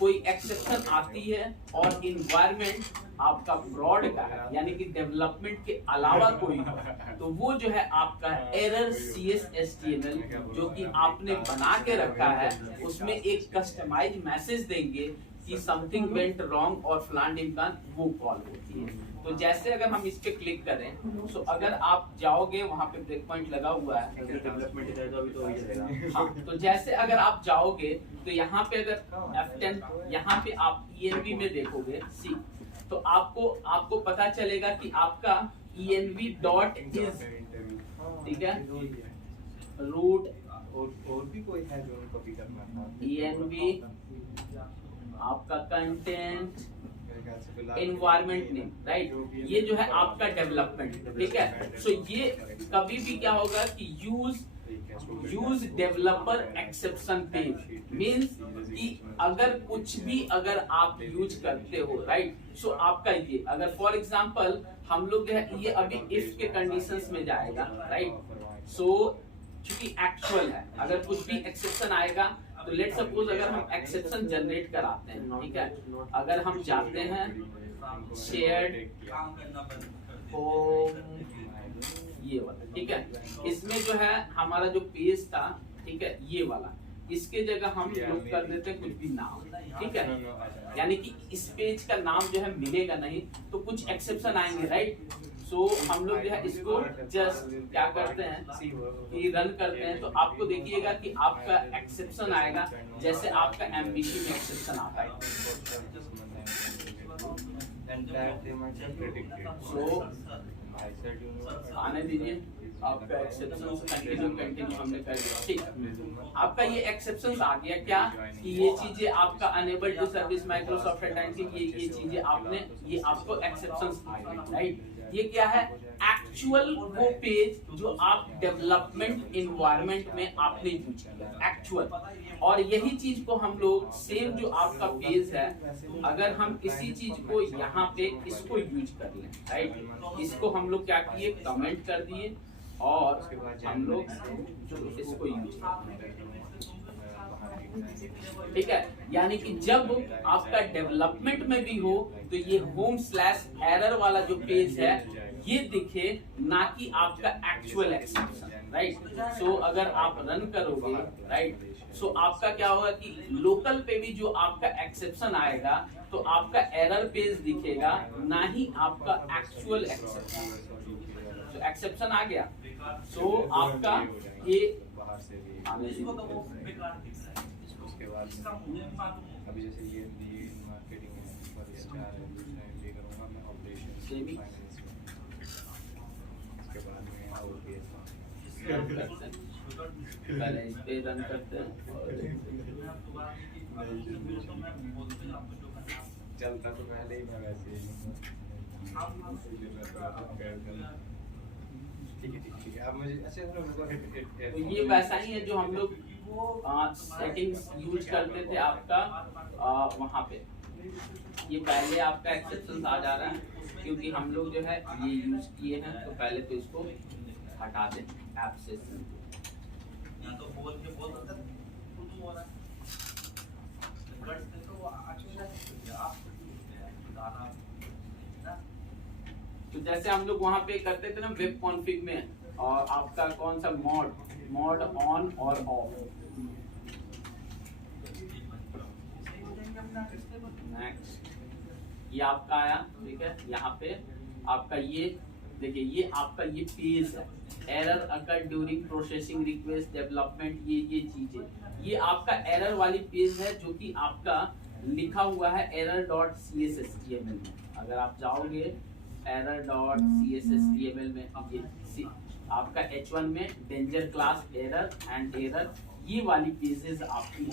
कोई एक्सेप्शन आती है और इन्वायरमेंट आपका ब्रॉड का है, यानी कि डेवलपमेंट के अलावा कोई है, तो वो जो है आपका एरर CS HTML जो कि आपने बना के रखा है, उसमें एक कस्टमाइज मैसेज देंगे कि समथिंग वेंट रॉन्ग और फलान ढिमकान, वो कॉल होती है। तो जैसे अगर हम इस पे क्लिक करें, तो अगर आप जाओगे वहां पे ब्रेक पॉइंट लगा हुआ है, डेवलपमेंट है तो अभी तो वही चलेगा। हाँ, तो जैसे अगर आप जाओगे तो यहाँ पे अगर F10 यहाँ पे आप env में देखोगे सी, तो आपको पता चलेगा कि आपका env डॉट इज, ठीक है, रूट और भी कोई है जो उनको कॉपी करना था। env आपका कंटेंट एनवायरमेंट नेम, राइट। ये जो है आपका डेवलपमेंट, ठीक है। सो ये कभी भी क्या होगा कि use developer exception page means कि अगर कुछ भी अगर आप यूज करते हो, राइट। सो आपका ये अगर फॉर एग्जांपल हम लोग जो है ये अभी इफ के कंडीशंस में जाएगा, राइट। सो चूंकि एक्चुअल है, अगर कुछ भी एक्सेप्शन आएगा तो लेट सपोज अगर हम एक्सेप्शन जनरेट कराते हैं, ठीक है। अगर हम जाते हैं शेयर्ड होम ये वाला, ठीक है। इसमें जो है हमारा जो पेज था, ठीक है, ये वाला, इसके जगह हम लोग कर देते हैं कुछ भी नाम, ठीक है। यानी कि इस पेज का नाम जो है मिलेगा नहीं, तो कुछ एक्सेप्शन आएंगे, राइट। सो हम लोग जो है इसको जस्ट क्या करते हैं कि रन करते हैं, तो आपको देखिएगा कि आपका एक्सेप्शन आएगा जैसे आपका एमबीसी में एक्सेप्शन आता है। सो आने दीजिए, आपका एक्सेप्शन कंटिन्यू हमने कर दिया, ठीक। आपका ये एक्सेप्शन आ गया क्या कि ये चीजें आपका enable to service Microsoft attentive, ये चीजें आपने ये आपको एक्सेप्शन आ गई, राइट। ये क्या है एक्चुअल वो पेज जो आप डेवलपमेंट एनवायरनमेंट में आपने यूज किया, एक्चुअल। और यही चीज को हम लोग सेम जो आपका पेज है, अगर हम इसी चीज को यहाँ पे इसको यूज कर लें, राइट। इसको हम लोग क्या किए, कमेंट कर दिए और हम लोग इसको यूज कर, ठीक है। यानी कि जब आपका डेवलपमेंट में भी हो तो ये home/error वाला जो पेज है ये दिखे, ना कि आपका एक्चुअल एक्सेप्शन, राइट। सो अगर आप रन करोगे, राइट, सो आपका क्या होगा कि लोकल पे भी जो आपका एक्सेप्शन आएगा तो आपका एरर पेज दिखेगा, ना ही आपका एक्चुअल एक्सेप्शन। तो एक्सेप्शन आ गया, सो आपका ये उसके बाद अभी जैसे ये मार्केटिंग है पर स्टार है, दूसरा ये करूंगा मैं ऑपरेशन फाइनेंस में, उसके बाद में आउटपेस पहले इस पे रन करते हैं चलता तो पहले ही मैं वैसे ही ठीक है। अब मुझे अच्छा तो ये वैसा ही है जो हम लोग सेटिंग्स यूज करते थे आपका वहाँ पे। ये पहले आपका एक्सेप्शन आ जा रहा है क्योंकि हम लोग जो है ये यूज किए हैं, तो पहले तो इसको हटा दें ऐप से। तो जैसे हम लोग वहाँ पे करते थे ना वेब कॉन्फ़िग में, और आपका कौन सा मोड ऑन और ऑफ, नेक्स्ट ये आपका आया, ठीक है। यहाँ पे आपका ये देखिए, ये आपका ये पेज है, एरर अकर ड्यूरिंग प्रोसेसिंग रिक्वेस्ट डेवलपमेंट, ये चीजें, ये आपका एरर वाली पेज है जो कि आपका लिखा हुआ है error.cshtml में। अगर आप जाओगे error.cshtml में, ये आपका H1 में danger class error and error, ये वाली पेजेस आपकी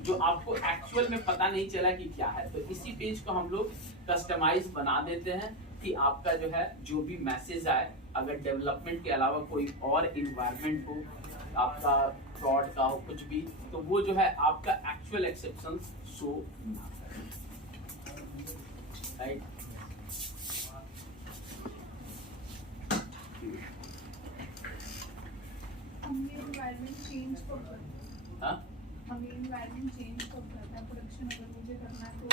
जो आपको एक्चुअल में पता नहीं चला कि क्या है, तो इसी पेज को हम लोग कस्टमाइज बना देते हैं कि आपका जो है जो भी मैसेज आए, अगर डेवलपमेंट के अलावा कोई और इन्वायरमेंट हो, आपका फ्रॉड का हो, कुछ भी, तो वो जो है आपका एक्चुअल एक्सेप्शन शो ना करे, राइट। हमें एनवायरनमेंट चेंज कब करना है? हाँ, हमें एनवायरनमेंट चेंज कब करना है? प्रोडक्शन अगर मुझे करना है तो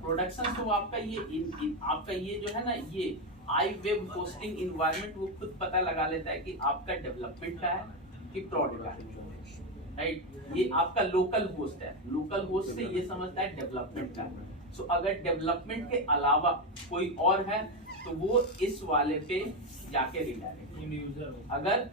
प्रोडक्शन तो आपका ये आपका ये जो है ना, ये आई वेब होस्टिंग इन्वायरमेंट वो खुद पता लगा लेता है कि आपका डेवलपमेंट का है कि प्रोडक्ट का है, राइट। ये आपका लोकल होस्ट है, लोकल होस्ट से ये समझता है डेवलपमेंट का है। सो अगर डेवलपमेंट के अलावा कोई और है तो वो इस वाले पे जाके रिडायरेक्ट, अगर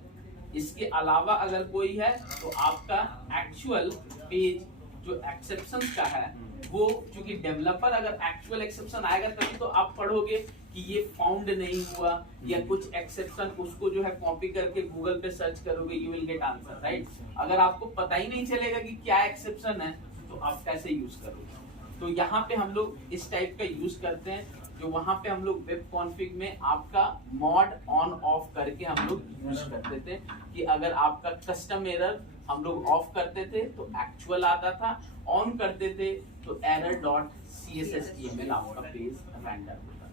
इसके अलावा अगर कोई है तो आपका एक्चुअल पेज जो एक्सेप्शन का है वो, चूंकि डेवलपर अगर एक्चुअल एक्सेप्शन आएगा तभी तो आप पढ़ोगे कि ये फाउंड नहीं हुआ या कुछ एक्सेप्शन, उसको जो है कॉपी करके गूगल पे सर्च करोगे, you will get answer, right. अगर आपको पता ही नहीं चलेगा कि क्या एक्सेप्शन है तो आप कैसे यूज करोगे। तो यहाँ पे हम लोग इस टाइप का यूज करते हैं, जो वहाँ पे हम लोग वेब कॉन्फ़िग में आपका मॉड ऑन ऑफ करके हम लोग यूज करते थे, कि अगर आपका कस्टम एरर हम लोग ऑफ करते थे तो एक्चुअल आता था, ऑन करते थे तो error.css आपका पेज रेंडर होता था,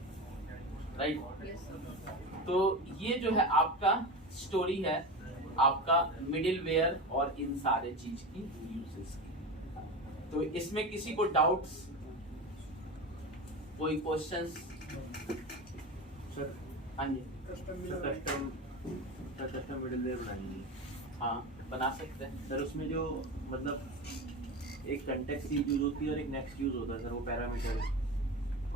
राइट। तो ये जो है आपका स्टोरी है आपका मिडिलवेयर और इन सारे चीज की यूजेस की। तो इसमें किसी को डाउट्स, कोई क्वेश्चंस? सर हाँ जी, कस्टम मिडिलवेयर बनाएंगे। हाँ बना सकते हैं सर उसमें जो मतलब एक कंटेक्स्ट यूज होती है और एक नेक्स्ट यूज होता है सर, वो पैरामीटर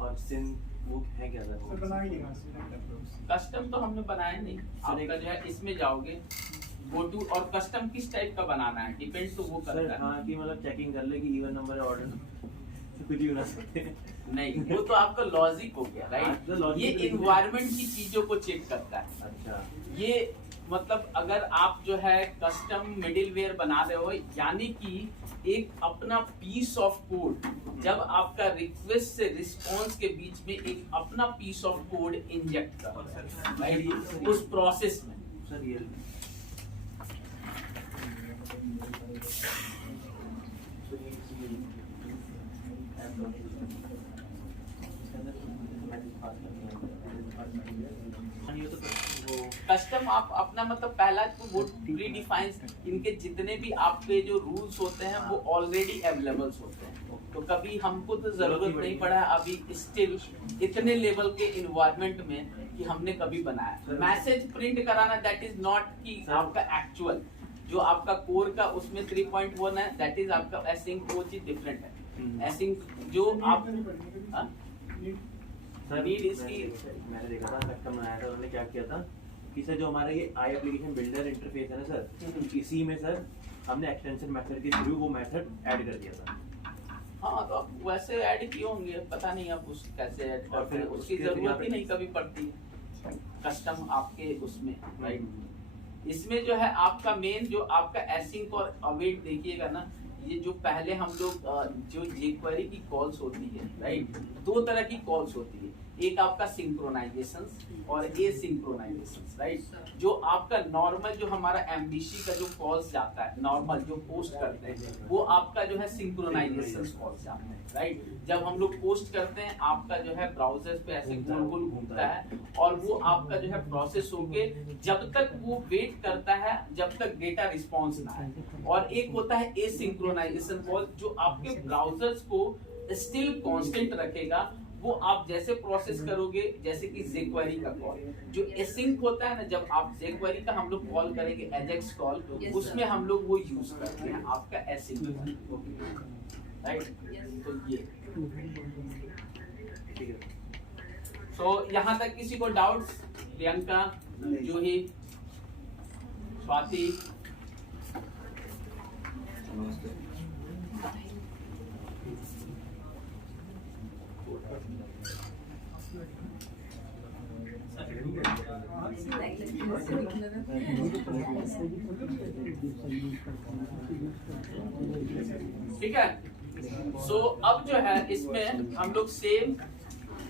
और सिन वो है क्या सर? वो कस्टम तो हमने बनाया नहीं, आपका जो है इसमें जाओगे गो टू, और कस्टम किस टाइप का बनाना है डिपेंड तो वो करता सर है। हाँ कि मतलब चेकिंग कर ले कि इवन नंबर है ऑर्डर कुछ भी बना सकते हैं। नहीं, वो तो आपका लॉजिक हो गया, राइट। तो logic ये तो नहीं। इन्वायरमेंट की चीजों को चेक करता है। अच्छा ये मतलब अगर आप जो है कस्टम मिडिलवेयर बना रहे हो, यानी कि एक अपना पीस ऑफ कोड, जब आपका रिक्वेस्ट से रिस्पॉन्स के बीच में एक अपना पीस ऑफ कोड इंजेक्ट कर, राइट, उस प्रोसेस में। सर ये कस्टम आप अपना मतलब पहला तो वो प्री डिफाइंस, इनके जितने भी आपके जो रूल्स होते हैं वो ऑलरेडी अवेलेबल होते हैं, तो कभी हमको तो जरूरत नहीं पड़ा अभी स्टिल इतने लेवल के इन्वायरमेंट में कि हमने कभी बनाया। मैसेज प्रिंट कराना दैट इज नॉट कि आपका एक्चुअल जो आपका कोर का उसमें 3.1 है, दैट इज आपका एसिंक, वो चीज डिफरेंट है। एसिंक जो आप नीड इसकी, मैंने देखा था कस्टम बनाया था, उन्होंने क्या किया था कि सर जो हमारा ये आई एप्लीकेशन बिल्डर इंटरफेस है ना सर, इसी में सर हमने एक्सटेंशन मेथड के थ्रू वो मेथड ऐड कर दिया था। हाँ तो आप वैसे ऐड किए होंगे, पता नहीं आप उस कैसे ऐड और करते हैं, फिर उसकी उसके जरूरत ही फिर नहीं कभी पड़ती कस्टम आपके उसमें, राइट। इसमें जो है आपका मेन जो आपका एसिंक और अवेट देखिएगा ना, ये जो पहले हम लोग जो jQuery की कॉल्स होती है, राइट, दो तरह की कॉल्स होती है, एक आपका सिंक्रोनाइजेशंस और एसिंक्रोनाइजेशंस, राइट। जो आपका नॉर्मल जो हमारा एमबीसी का जो कॉल्स जाता है, नॉर्मल जो पोस्ट करते हैं, वो आपका जो है सिंक्रोनाइजेशंस कॉल्स जाते हैं, राइट। जब हम लोग पोस्ट करते हैं आपका जो है ब्राउजर पे ऐसे गोल गोल घूमता है और वो आपका जो है प्रोसेस होके जब तक वो वेट करता है जब तक डेटा रिस्पॉन्स ना आए, और एक होता है एसिंक्रोनाइजेशन कॉल जो आपके ब्राउजर्स को स्टिल कांस्टेंट रखेगा। वो आप जैसे प्रोसेस करोगे, जैसे कि jQuery का कॉल जो एसिंक होता है ना, जब आप jQuery का हम लोग कॉल करेंगे एजेक्स कॉल, उसमें हम लोग वो यूज करते हैं आपका एसिंक, राइट। तो ये ठीक है। तो यहाँ तक किसी को डाउट्स? प्रियंका, जूही, स्वाति, ठीक है। सो अब जो है इसमें हम लोग सेम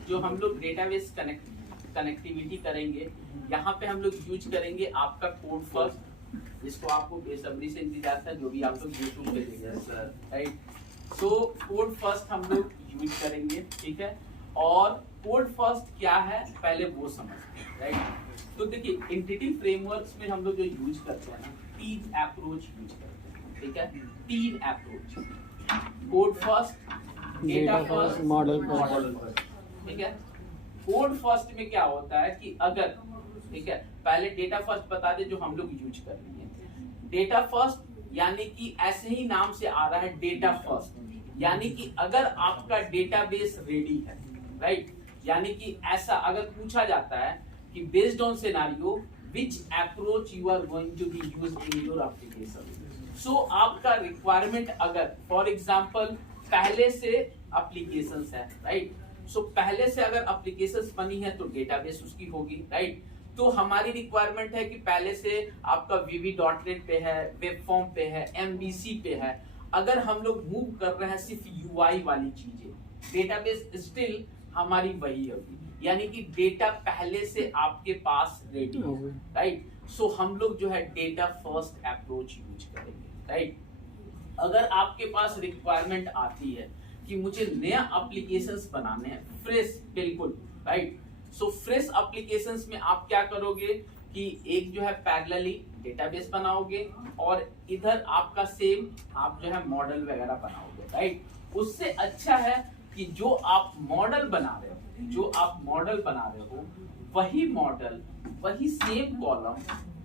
जो हम लोग डेटाबेस कनेक्टिविटी करेंगे, यहाँ पे हम लोग यूज करेंगे आपका कोड फर्स्ट, जिसको आपको बेसब्री से इंतजार था, जो भी आप लोग यूट्यूब पे देखेंगे, राइट। सो कोड फर्स्ट हम लोग यूज करेंगे, ठीक है। और कोड फर्स्ट क्या है पहले वो समझते हैं, राइट। तो देखिए एंटिटी फ्रेमवर्क्स में हम लोग जो यूज करते हैं ना, 3 अप्रोच यूज करते हैं, ठीक है। 3 approach, code first, data first, model first, ठीक है। कोड फर्स्ट में क्या होता है कि अगर, ठीक है, पहले डेटा फर्स्ट बता दे जो हम लोग यूज कर रहे हैं। डेटा फर्स्ट यानी कि ऐसे ही नाम से आ रहा है डेटा फर्स्ट, यानी कि अगर आपका डेटाबेस रेडी है, राइट, यानी कि ऐसा अगर पूछा जाता है कि based on scenario which approach you are going to be used in your application. So आपका रिक्वायरमेंट अगर फॉर एग्जांपल पहले से एप्लीकेशंस है, राइट, सो पहले से अगर एप्लीकेशंस बनी है तो डेटाबेस उसकी होगी, राइट। तो हमारी रिक्वायरमेंट है कि पहले से आपका VB.NET पे है, वेब फॉर्म पे है, MVC पे है, अगर हम लोग मूव कर रहे हैं सिर्फ यूआई वाली चीजें, डेटाबेस स्टिल हमारी वही होगी, यानी कि डेटा पहले से आपके पास रेडी है, राइट। सो हम लोग जो है डेटा फर्स्ट अप्रोच यूज करेंगे, राइट। अगर आपके पास रिक्वायरमेंट आती है कि मुझे नया एप्लीकेशंस बनाने हैं फ्रेश, बिल्कुल राइट। सो फ्रेश एप्लीकेशंस में आप क्या करोगे कि एक जो है पैरेलली डेटाबेस बनाओगे और इधर आपका सेम आप जो है मॉडल वगैरह बनाओगे, राइट। उससे अच्छा है कि जो आप मॉडल बना रहे हो, वही मॉडल, वही सेम कॉलम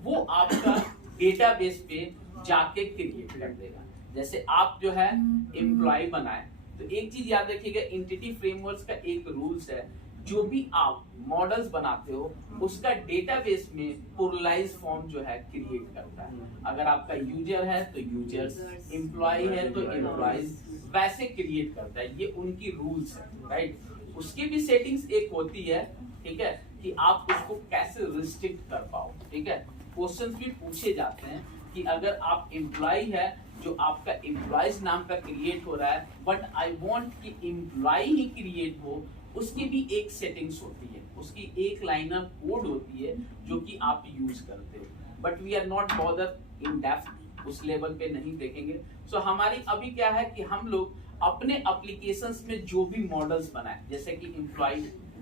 वो आपका डेटाबेस पे जाके क्रिएट कर देगा। जैसे आप जो है एम्प्लॉय बनाए, तो एक चीज याद रखिएगा, एंटिटी फ्रेमवर्क्स का एक रूल्स है, जो भी आप मॉडल्स बनाते हो उसका डेटाबेस में प्लुरलाइज फॉर्म जो है क्रिएट करता है। अगर आपका यूजर है तो यूजर्स, एम्प्लॉय है तो एम्प्लॉयज, वैसे क्रिएट करता है। ये उनकी रूल्स है, राइट। उसकी भी सेटिंग्स एक होती है, ठीक है, कि आप उसको कैसे रिस्ट्रिक्ट कर पाओ, ठीक है। क्वेश्चंस भी पूछे जाते हैं कि अगर आप एम्प्लॉय है, जो आपका एम्प्लॉयज नाम का क्रिएट हो रहा है, बट आई वांट कि एम्प्लॉय ही क्रिएट हो, उसकी भी एक सेटिंग्स होती है, उसकी एक लाइनर कोड होती है जो कि आप यूज करते हो, but we are not bother in depth, उस लेवल पे नहीं देखेंगे। सो हमारी अभी क्या है कि हम लोग अपने एप्लीकेशंस में जो भी मॉडल्स बनाए, जैसे कि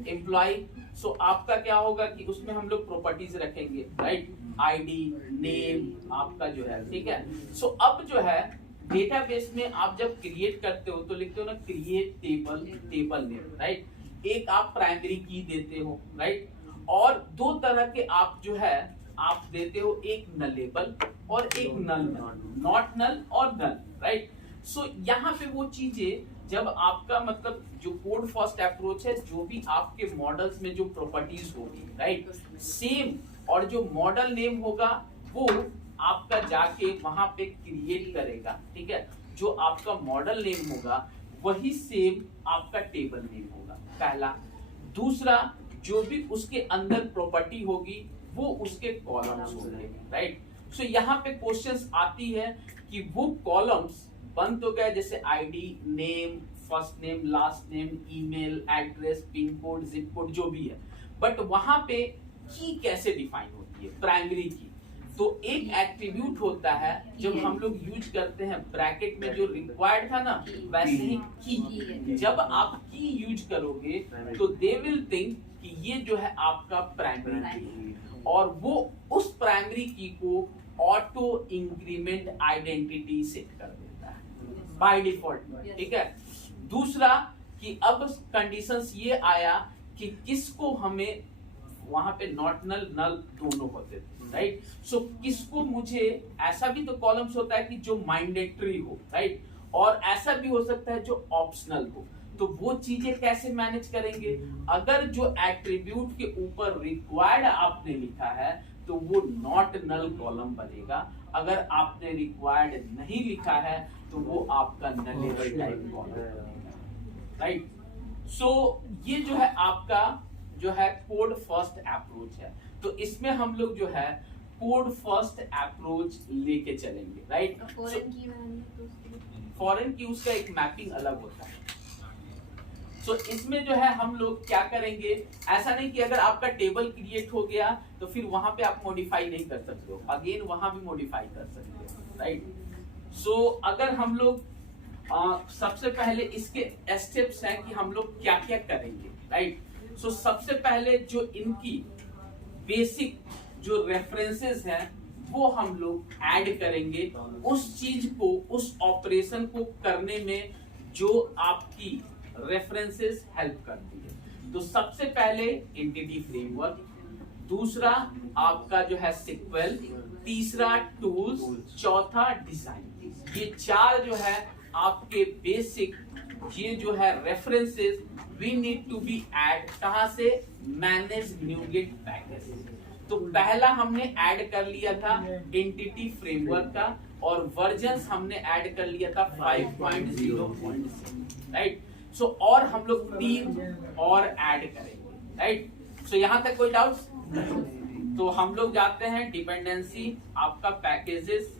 एम्प्लॉय, सो आपका क्या होगा कि उसमें हम लोग प्रॉपर्टीज रखेंगे, राइट, आईडी, नेम आपका जो है, ठीक है। सो अब जो है डेटाबेस में आप जब क्रिएट करते हो तो लिखते हो ना क्रिएट टेबल नेम, राइट। एक आप प्राइमरी की देते हो, राइट, और दो तरह के आप जो है आप देते हो, एक नलेबल और एक नल, नॉट नल और नल, राइट। सो यहाँ पे वो चीजें जब आपका मतलब जो कोड फर्स्ट अप्रोच है, जो भी आपके मॉडल्स में जो प्रॉपर्टीज होगी, राइट, सेम, और जो मॉडल नेम होगा वो आपका जाके वहां पे क्रिएट करेगा, ठीक है। जो आपका मॉडल नेम होगा वही सेम आपका टेबल नेम होगा, पहला। दूसरा, जो भी उसके अंदर प्रॉपर्टी होगी वो उसके कॉलम्स होंगे, राइट। सो यहाँ पे क्वेश्चंस आती है कि वो कॉलम्स बन तो गए, जैसे ID, name, first name, last name, email address, pin code, zip code, जो भी है, बट वहां पे की कैसे डिफाइन होती है, प्राइमरी की। तो एक एट्रीब्यूट होता है जब हम लोग यूज करते हैं ब्रैकेट में, जो रिक्वायर्ड था ना, वैसे ही की। जब आप की यूज करोगे तो दे विल थिंक कि ये जो है आपका प्राइमरी की, और वो उस प्राइमरी की को ऑटो इंक्रीमेंट आइडेंटिटी सेट कर देता है बाय डिफॉल्ट, ठीक है। दूसरा कि अब कंडीशंस ये आया कि किसको हमें वहां पे नॉट नल, नल दोनों होते थे, राइट। सो किसको मुझे, ऐसा भी तो कॉलम्स होता है कि जो मैंडेटरी हो, राइट, और ऐसा भी हो सकता है जो ऑप्शनल हो। तो वो चीजें कैसे मैनेज करेंगे? अगर जो एट्रीब्यूट के ऊपर रिक्वायर्ड आपने लिखा है तो वो नॉट नल कॉलम बनेगा, अगर आपने रिक्वायर्ड नहीं लिखा है तो वो आपका नलेबल टाइप कॉलम बनेगा, राइट। सो ये जो है आपका जो है कोड फर्स्ट अप्रोच है। तो इसमें हम लोग जो है कोड फर्स्ट अप्रोच लेके चलेंगे, राइट। फॉरेन की उसका एक मैपिंग अलग होता है। सो इसमें जो है हम लोग क्या करेंगे, ऐसा नहीं कि अगर आपका टेबल क्रिएट हो गया तो फिर वहां पे आप मॉडिफाई नहीं कर सकते हो, अगेन वहां भी मॉडिफाई कर सकते हो, राइट। सो अगर हम लोग सबसे पहले इसके स्टेप्स हैं कि हम लोग क्या क्या करेंगे, राइट। सो सबसे पहले जो इनकी बेसिक जो रेफरेंसेस हैं वो हम लोग ऐड करेंगे, उस चीज को, उस ऑपरेशन को करने में जो आपकी रेफरेंसेस हेल्प करती है। तो सबसे पहले एंटिटी फ्रेमवर्क, दूसरा आपका जो है सिक्वेल, तीसरा टूल्स, चौथा डिजाइन। ये चार जो है आपके बेसिक, ये जो है references we need to be add, कहां से, मैनेज न्यूगेट पैकेज। तो पहला हमने ऐड कर लिया था एंटिटी फ्रेमवर्क का, और वर्जन्स हमने ऐड कर लिया था 5.0.6, राइट। सो और हम लोग 3 और ऐड करेंगे, राइट। सो यहां तक कोई डाउट्स? तो हम लोग जाते हैं डिपेंडेंसी, आपका पैकेजेस,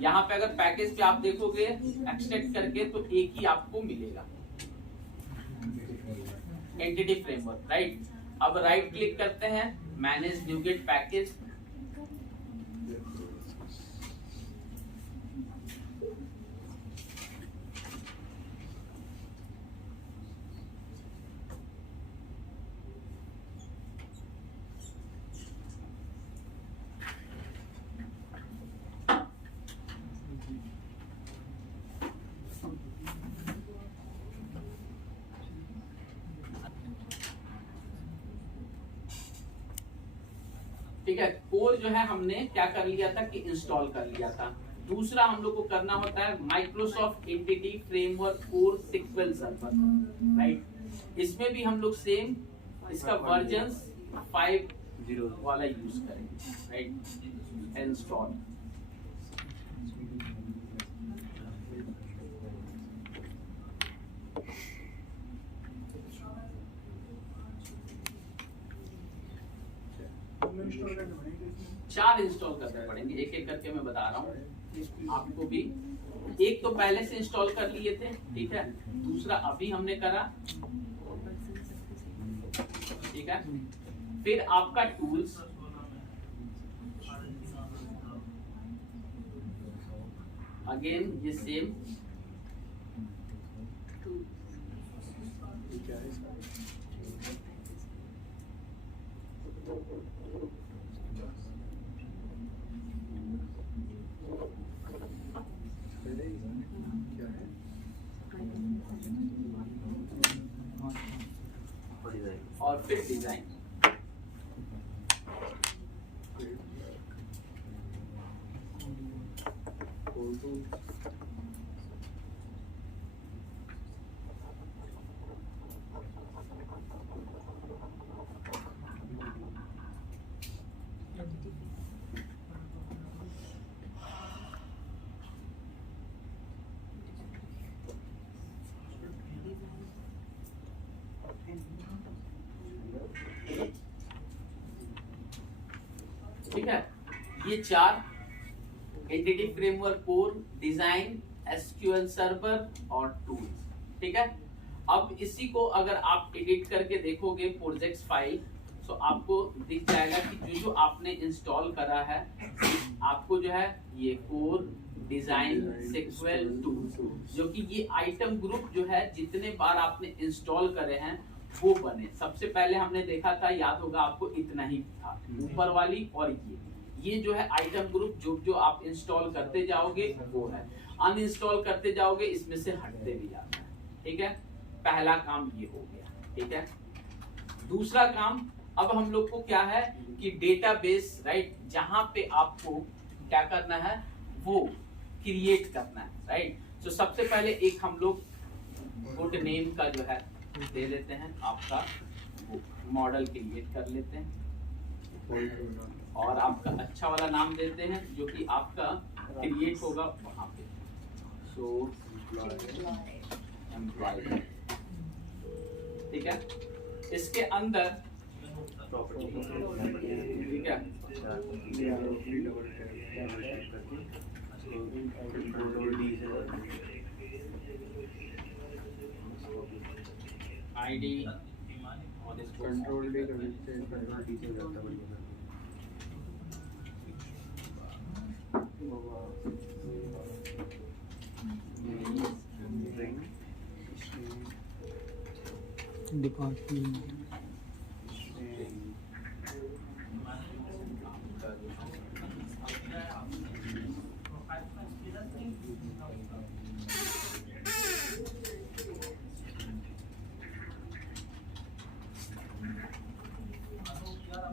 यहाँ पे अगर पैकेज पे आप देखोगे एक्सट्रैक्ट करके तो एक ही आपको मिलेगा, एंटिटी फ्रेमवर्क, राइट। अब राइट क्लिक करते हैं, मैनेज न्यूगेट पैकेज, ठीक है। कोर जो है हमने क्या कर लिया था कि इंस्टॉल कर लिया था। दूसरा हम लोग को करना होता है Microsoft entity framework core SQL server, right. इसमें भी हम लोग सेम इसका वर्जन 5.0 वाला यूज करेंगे, राइट। इंस्टॉल, चार इंस्टॉल करने पड़ेंगे, एक एक करके मैं बता रहा हूँ आपको भी। एक तो पहले से इंस्टॉल कर लिए थे, ठीक है। दूसरा अभी हमने करा, ठीक है। फिर आपका टूल्स, अगेन ये सेम, और फिर डिजाइन, ठीक है। ये चार entity framework core, design, SQL server और टूल्स, ठीक है। अब इसी को अगर आप एडिट करके देखोगे प्रोजेक्ट्स फाइल, तो आपको दिख जाएगा कि जो आपने इंस्टॉल करा है, आपको जो है ये कोर, डिजाइन, सिक्वल, टूल्स, जो कि ये आइटम ग्रुप जो है जितने बार आपने इंस्टॉल करे हैं वो बने। सबसे पहले हमने देखा था, याद होगा आपको, इतना ही था ऊपर वाली, और ये जो है आइटम ग्रुप जो आप इंस्टॉल करते जाओगे वो है, अनइंस्टॉल करते जाओगे इसमें से हटते भी जाता है, ठीक है। पहला काम ये हो गया, ठीक है। दूसरा काम अब हम लोग को क्या है कि डेटाबेस, राइट, जहां पे आपको क्या करना है वो क्रिएट करना है, राइट। तो सबसे पहले एक हम लोग गुड नेम का जो है दे लेते हैं, आपका मॉडल क्रिएट कर लेते हैं और आपका अच्छा वाला नाम देते हैं जो कि आपका क्रिएट होगा वहां पे। सो एम्प्लॉय, ठीक है। इसके अंदर, ठीक है, आईडी और इसको कंट्रोल डी करने से कंट्रोल डी से जाता है। Department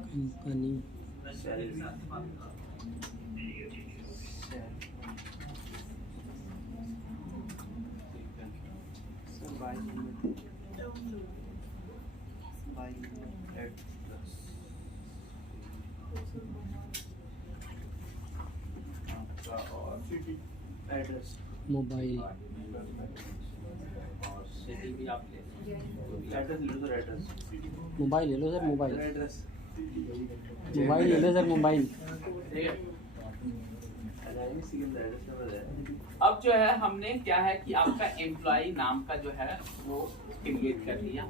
company address, mobile, city भी आप ले एड्रेस ले लो सर, एड्रेस, मोबाइल ले लो सर, मोबाइल, एड्रेस, मोबाइल ले लो सर, मोबाइल, ठीक है। अब जो है हमने क्या है कि आपका एम्प्लॉय नाम का जो है वो क्रिएट कर लिया।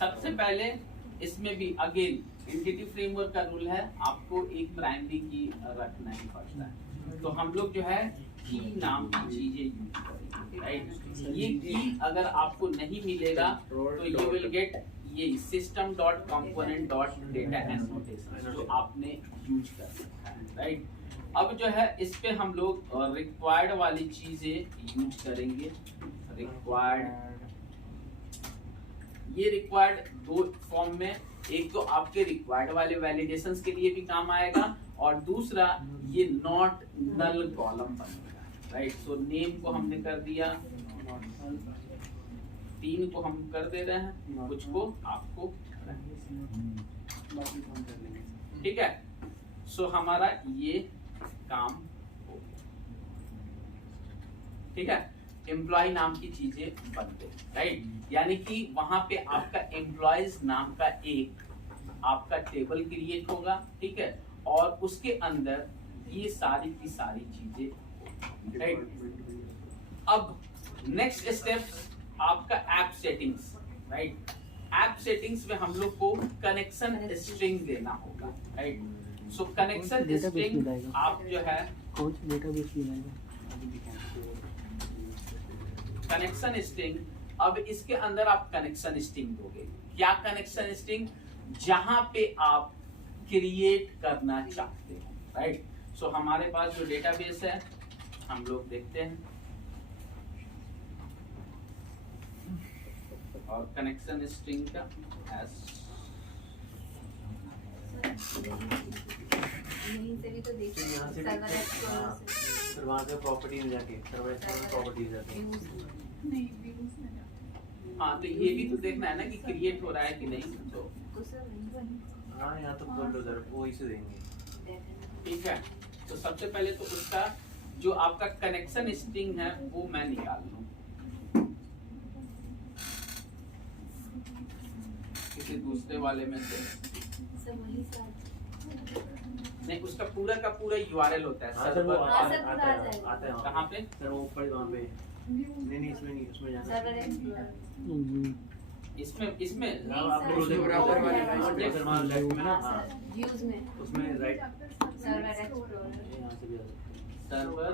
सबसे पहले इसमें भी अगेन एंटिटी फ्रेमवर्क का रूल है, आपको एक प्राइमरी की रखना ही पड़ता है। तो हम लोग जो है की नाम की चीजें यूज करेंगे, राइट। ये की अगर आपको नहीं मिलेगा तो यू विल गेट ये system.component.data annotation जो आपने यूज कर रखा है, राइट। अब जो है इस पे हम लोग रिक्वायर्ड वाली चीजें यूज करेंगे। रिक्वायर्ड, ये रिक्वायर्ड दो फॉर्म में, एक तो आपके रिक्वायर्ड वाले वैलिडेशंस के लिए भी काम आएगा और दूसरा ये नॉट नल कॉलम बनेगा, राइट। सो नेम को हमने कर दिया, 3 को हम कर दे रहे हैं, कुछ को आपको, ठीक है। सो हमारा ये काम हो गया, ठीक है। एम्प्लॉय नाम की चीजें बन गई, राइट। यानी कि वहां पे आपका एम्प्लॉयज नाम का एक आपका टेबल क्रिएट होगा, ठीक है, और उसके अंदर ये सारी की सारी चीजें, राइट। अब नेक्स्ट स्टेप आपका app settings, right. App settings में हम लोग को कनेक्शन स्ट्रिंग देना होगा, राइट। सो कनेक्शन स्ट्रिंग आप जो है कौन सा डेटाबेस मिलाएगा? कनेक्शन स्ट्रिंग, अब इसके अंदर आप कनेक्शन स्ट्रिंग दोगे। क्या कनेक्शन स्ट्रिंग? जहां पे आप क्रिएट करना चाहते हो, राइट। सो हमारे पास जो डेटाबेस है हम लोग देखते हैं, और कनेक्शन स्ट्रिंग का एस यहीं से भी तो देख तो यहाँ से भी सर्वर एक्सप्लोरर से फिर वहाँ से प्रॉपर्टी में जाके सर्वर एक्सप्लोरर प्रॉपर्टीज जाके हाँ, तो ये भी तो देखना है ना कि क्रिएट हो रहा है कि नहीं। तो हाँ यहाँ तो खोल लो सर, वो इसे देंगे, ठीक है। तो सबसे पहले तो उसका जो आपका कनेक्शन स्ट्रिंग है वो मैं निकाल लूं किसी दूसरे वाले में से। नहीं, उसका पूरा का पूरा यूआरएल होता है हाँ सर वो सर्वर। आता है कहाँ पे? सर वो ऊपर वहाँ पे, नहीं इसमें नहीं, उसमें जाना सर्वर एक्सप्लोरर इसमें हाँ, आपने ब्राउज़र वाले सर वहाँ लेफ्ट में ना, हाँ व्यूज में उसमें राइट, सर्वर एक्सप्लोरर यहाँ से भी आता है। सर्वर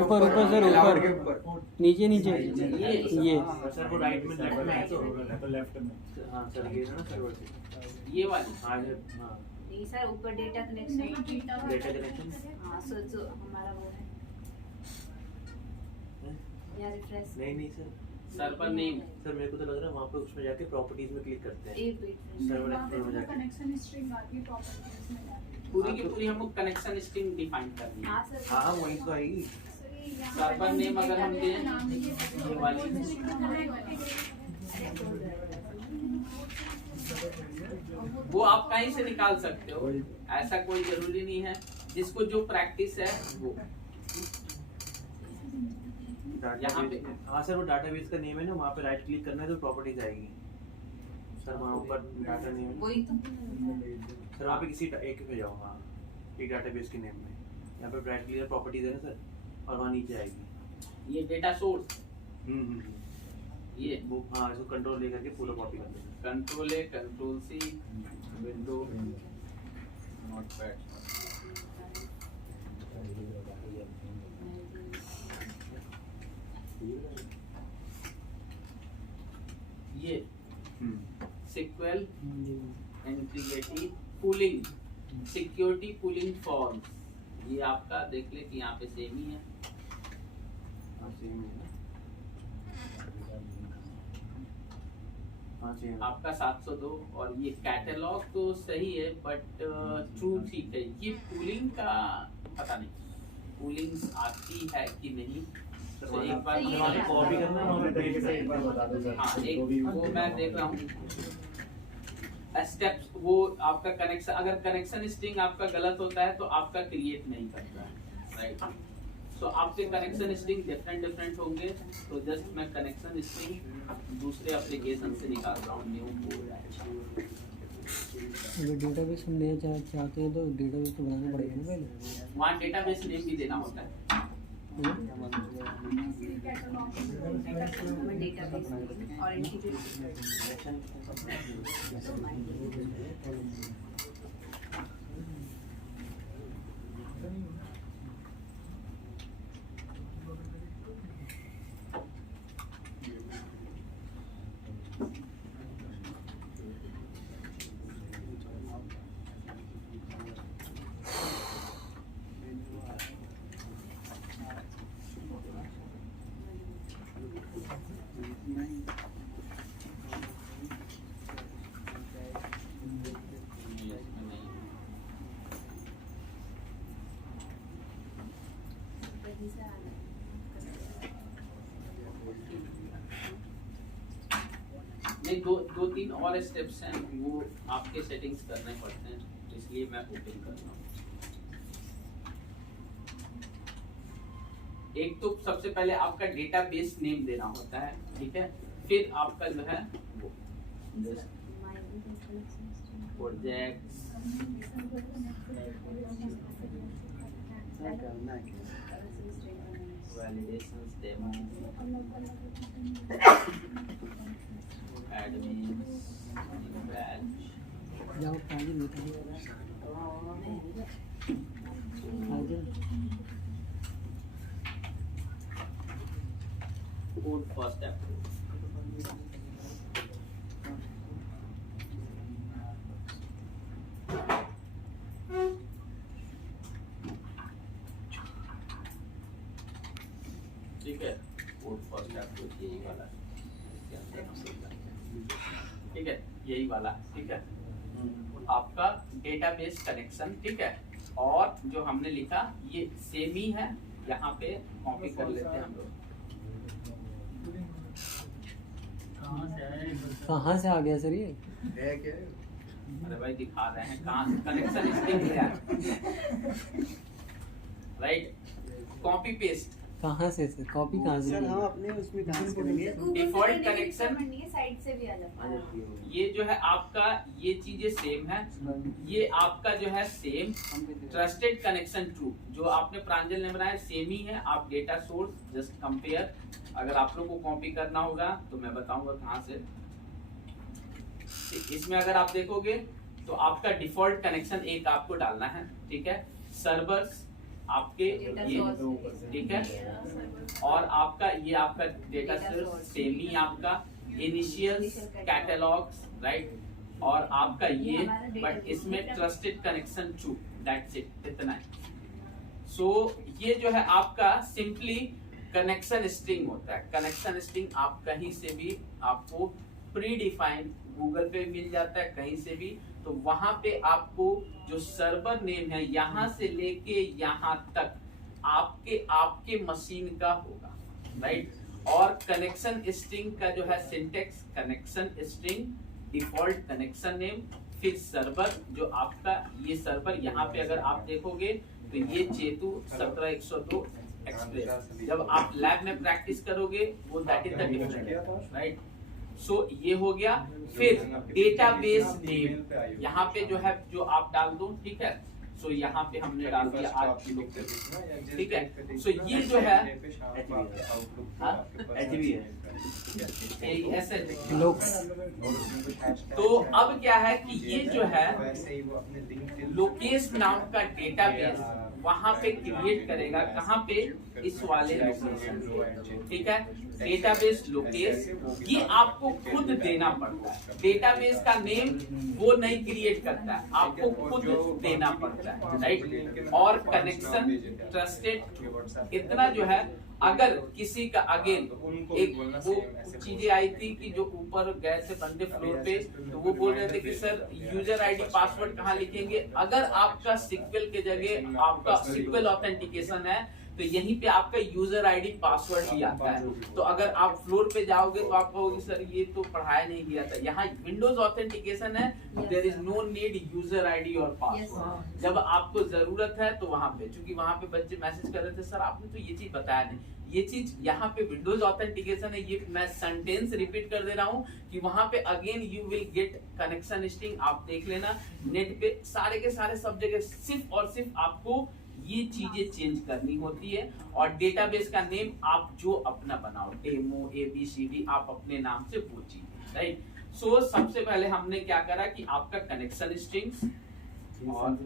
ऊपर ऊपर सर, ऊपर नीचे नीचे ये सर वो राइट में लेफ्ट में है तो लेफ्ट में, हाँ सर ये है ना सर्वर से ये वाली। हाँ हाँ नहीं सर, ऊपर डेटा कनेक्शन, डेटा कनेक्शन, हाँ सो हमारा वो है यहाँ रिफ्रेश नहीं सर, सर्वर नेम। सर मेरे को तो लग रहा है वहाँ पे उसमें जाके प्रॉपर्टीज में क्लिक करते हैं, एक मिनट सर्वर एक्सप्लोरर में जाके कनेक्शन स्ट्रिंग आती है प्रॉपर्टीज में जाके। पूरी की पूरी हमको कनेक्शन स्ट्रिंग डिफाइन करनी है। हाँ सर, हाँ वही तो आएगी। सर्वर नेम अगर हम दें ये वाली, वो आप कहीं से निकाल सकते हो, ऐसा कोई जरूरी नहीं है। जिसको जो प्रैक्टिस है वो यहाँ पे, हाँ सर वो डाटाबेस का नेम है ना, वहाँ पे राइट क्लिक करना है तो प्रॉपर्टीज आएगी सर, वहाँ ऊपर डाटा नेम, वही तो सर वहाँ पे किसी एक पे जाओ, हाँ एक डाटाबेस के नेम में, यहाँ पे राइट क्लिक प्रॉपर्टीज है ना सर, और वहाँ नीचे आएगी ये डेटा सोर्स, ये वो, हाँ इसको कंट्रोल लेकर के पूरा कॉपी कर देना, control A, control C, window, notepad. ये SQL integrity pooling, security pooling forms, ये आपका देख ले कि यहाँ पे सेम ही है। हाँ सेम है ना, हाँ सेम आपका 702, और ये कैटलॉग तो सही है बट ट्रू ठीक है। ये पूलिंग का पता नहीं, पूलिंग आती है कि नहीं, तो एक बार तो ये वहाँ पे क्या कॉपी है? करना, वहाँ पे पेस्ट करना। हाँ, एक वो मैं देख रहा हूँ स्टेप्स। वो आपका कनेक्शन, अगर कनेक्शन स्ट्रिंग आपका गलत होता है तो आपका क्रिएट नहीं करता है, राइट। तो आपके कनेक्शन स्ट्रिंग डिफरेंट होंगे। तो जस्ट मैं कनेक्शन स्ट्रिंग दूसरे एप्लीकेशन से निकाल रहा हूँ, न्यू कोड। अगर डेटाबेस हम नया चाहते हैं तो डेटाबेस तो बनाना पड़ेगा ना पहले। वहाँ डेटाबेस नेम भी देना होता है। नहीं, दो तीन और स्टेप्स हैं, वो आपके सेटिंग्स करने पड़ते हैं, इसलिए मैं ओपन कर रहा हूँ। एक तो सबसे पहले आपका डेटाबेस नेम देना होता है, ठीक है, फिर आपका जो है वो projects, validations, demo, admins, batch, जाओ आगे निकलो आगे कोड फर्स्ट अप्रोच। ठीक है, कोड फर्स्ट अप्रोच यही वाला, ठीक है, यही वाला, ठीक है, आपका डेटाबेस कनेक्शन, ठीक है, और जो हमने लिखा ये सेम ही है, यहाँ पे कॉपी कर लेते हैं हम लोग। कहाँ से आ गया सर ये? है क्या? अरे भाई दिखा रहे हैं कहाँ कनेक्शन स्ट्रिंग है, राइट, कॉपी पेस्ट। कहाँ से सर? कॉपी कहाँ से? सर हम अपने उसमें कहाँ से करेंगे? डिफॉल्ट कनेक्शन साइड से भी आ जाता है। ये जो है आपका, ये चीजें सेम है, ये आपका जो है सेम ट्रस्टेड कनेक्शन ट्रू, जो आपने प्रांजल ने बनाया सेम ही है। आप डेटा सोर्स जस्ट कंपेयर, अगर आप लोग को कॉपी करना होगा तो मैं बताऊंगा कहाँ से। इसमें अगर आप देखोगे तो आपका डिफॉल्ट कनेक्शन एक आपको डालना है, ठीक है, सर्वर्स आपके ये, ठीक है, और आपका ये आपका डेटा सोर्स सेम ही आपका, इनिशियल्स, कैटलॉग्स, राइट, और आपका ये, बट इसमें trusted connection true, that's it, इतना है। सो ये जो है आपका सिंपली कनेक्शन स्ट्रिंग होता है। कनेक्शन स्ट्रिंग आप कहीं से भी आपको प्री डिफाइंड गूगल पे मिल जाता है, कहीं से भी, तो वहां पे आपको जो सर्वर नेम है यहाँ से लेके यहाँ तक आपके मशीन का होगा, राइट। और कनेक्शन स्ट्रिंग का जो है syntax, connection string, default connection name, फिर सर्वर, जो आपका ये सर्वर यहाँ पे अगर आप देखोगे तो ये चेतु 17102 एक्सप्रेस, जब आप लैब में प्रैक्टिस करोगे वो that is the different, right. So ये हो गया। फिर डेटाबेस नेम यहाँ पे जो है जो आप डाल दो, ठीक है। सो यहाँ पे हमने डाल दिया आज की लोग, ठीक है। सो ये जो है तो अब क्या है कि ये जो है लोकेश नाम का डेटाबेस वहां पे क्रिएट करेगा, कहाँ पे, इस वाले लोकेशन, ठीक है। डेटाबेस लोकेश ये आपको खुद देना पड़ता है, डेटाबेस का नेम वो नहीं क्रिएट करता है, आपको खुद देना पड़ता है, राइट। और कनेक्शन ट्रस्टेड, इतना जो है अगर किसी का अगेन एक वो चीजें आई थी कि जो ऊपर गए थे बंदे फ्लोर पे, तो वो बोल रहे थे कि सर यूजर आईडी पासवर्ड कहाँ लिखेंगे। अगर आपका सिक्वल के जगह आपका सिक्वल ऑथेंटिकेशन है तो यहीं पे आपका यूजर आईडी पासवर्ड भी आता है। तो अगर आप फ्लोर पे जाओगे तो आप कहोगे सर ये तो पढ़ाया नहीं गया था। यहाँ विंडोज ऑथेंटिकेशन है, there is no need user ID और पासवर्ड। जब आपको जरूरत है तो वहां पे, क्योंकि वहां पे बच्चे मैसेज कर रहे थे सर आपने तो ये चीज बताया नहीं, ये चीज यहाँ पे विंडोज ऑथेंटिकेशन है। ये मैं सेंटेंस रिपीट कर दे रहा हूँ कि वहां पे again you will get connection string, आप देख लेना नेट पे सारे के सारे सब जगह सिर्फ और सिर्फ आपको ये चीजें चेंज करनी होती है। और डेटाबेस का नेम आप जो अपना बनाओ, डेमो ABCD, आप अपने नाम से वो चीज, राइट। सो सबसे पहले हमने क्या करा कि आपका कनेक्शन स्ट्रिंग्स और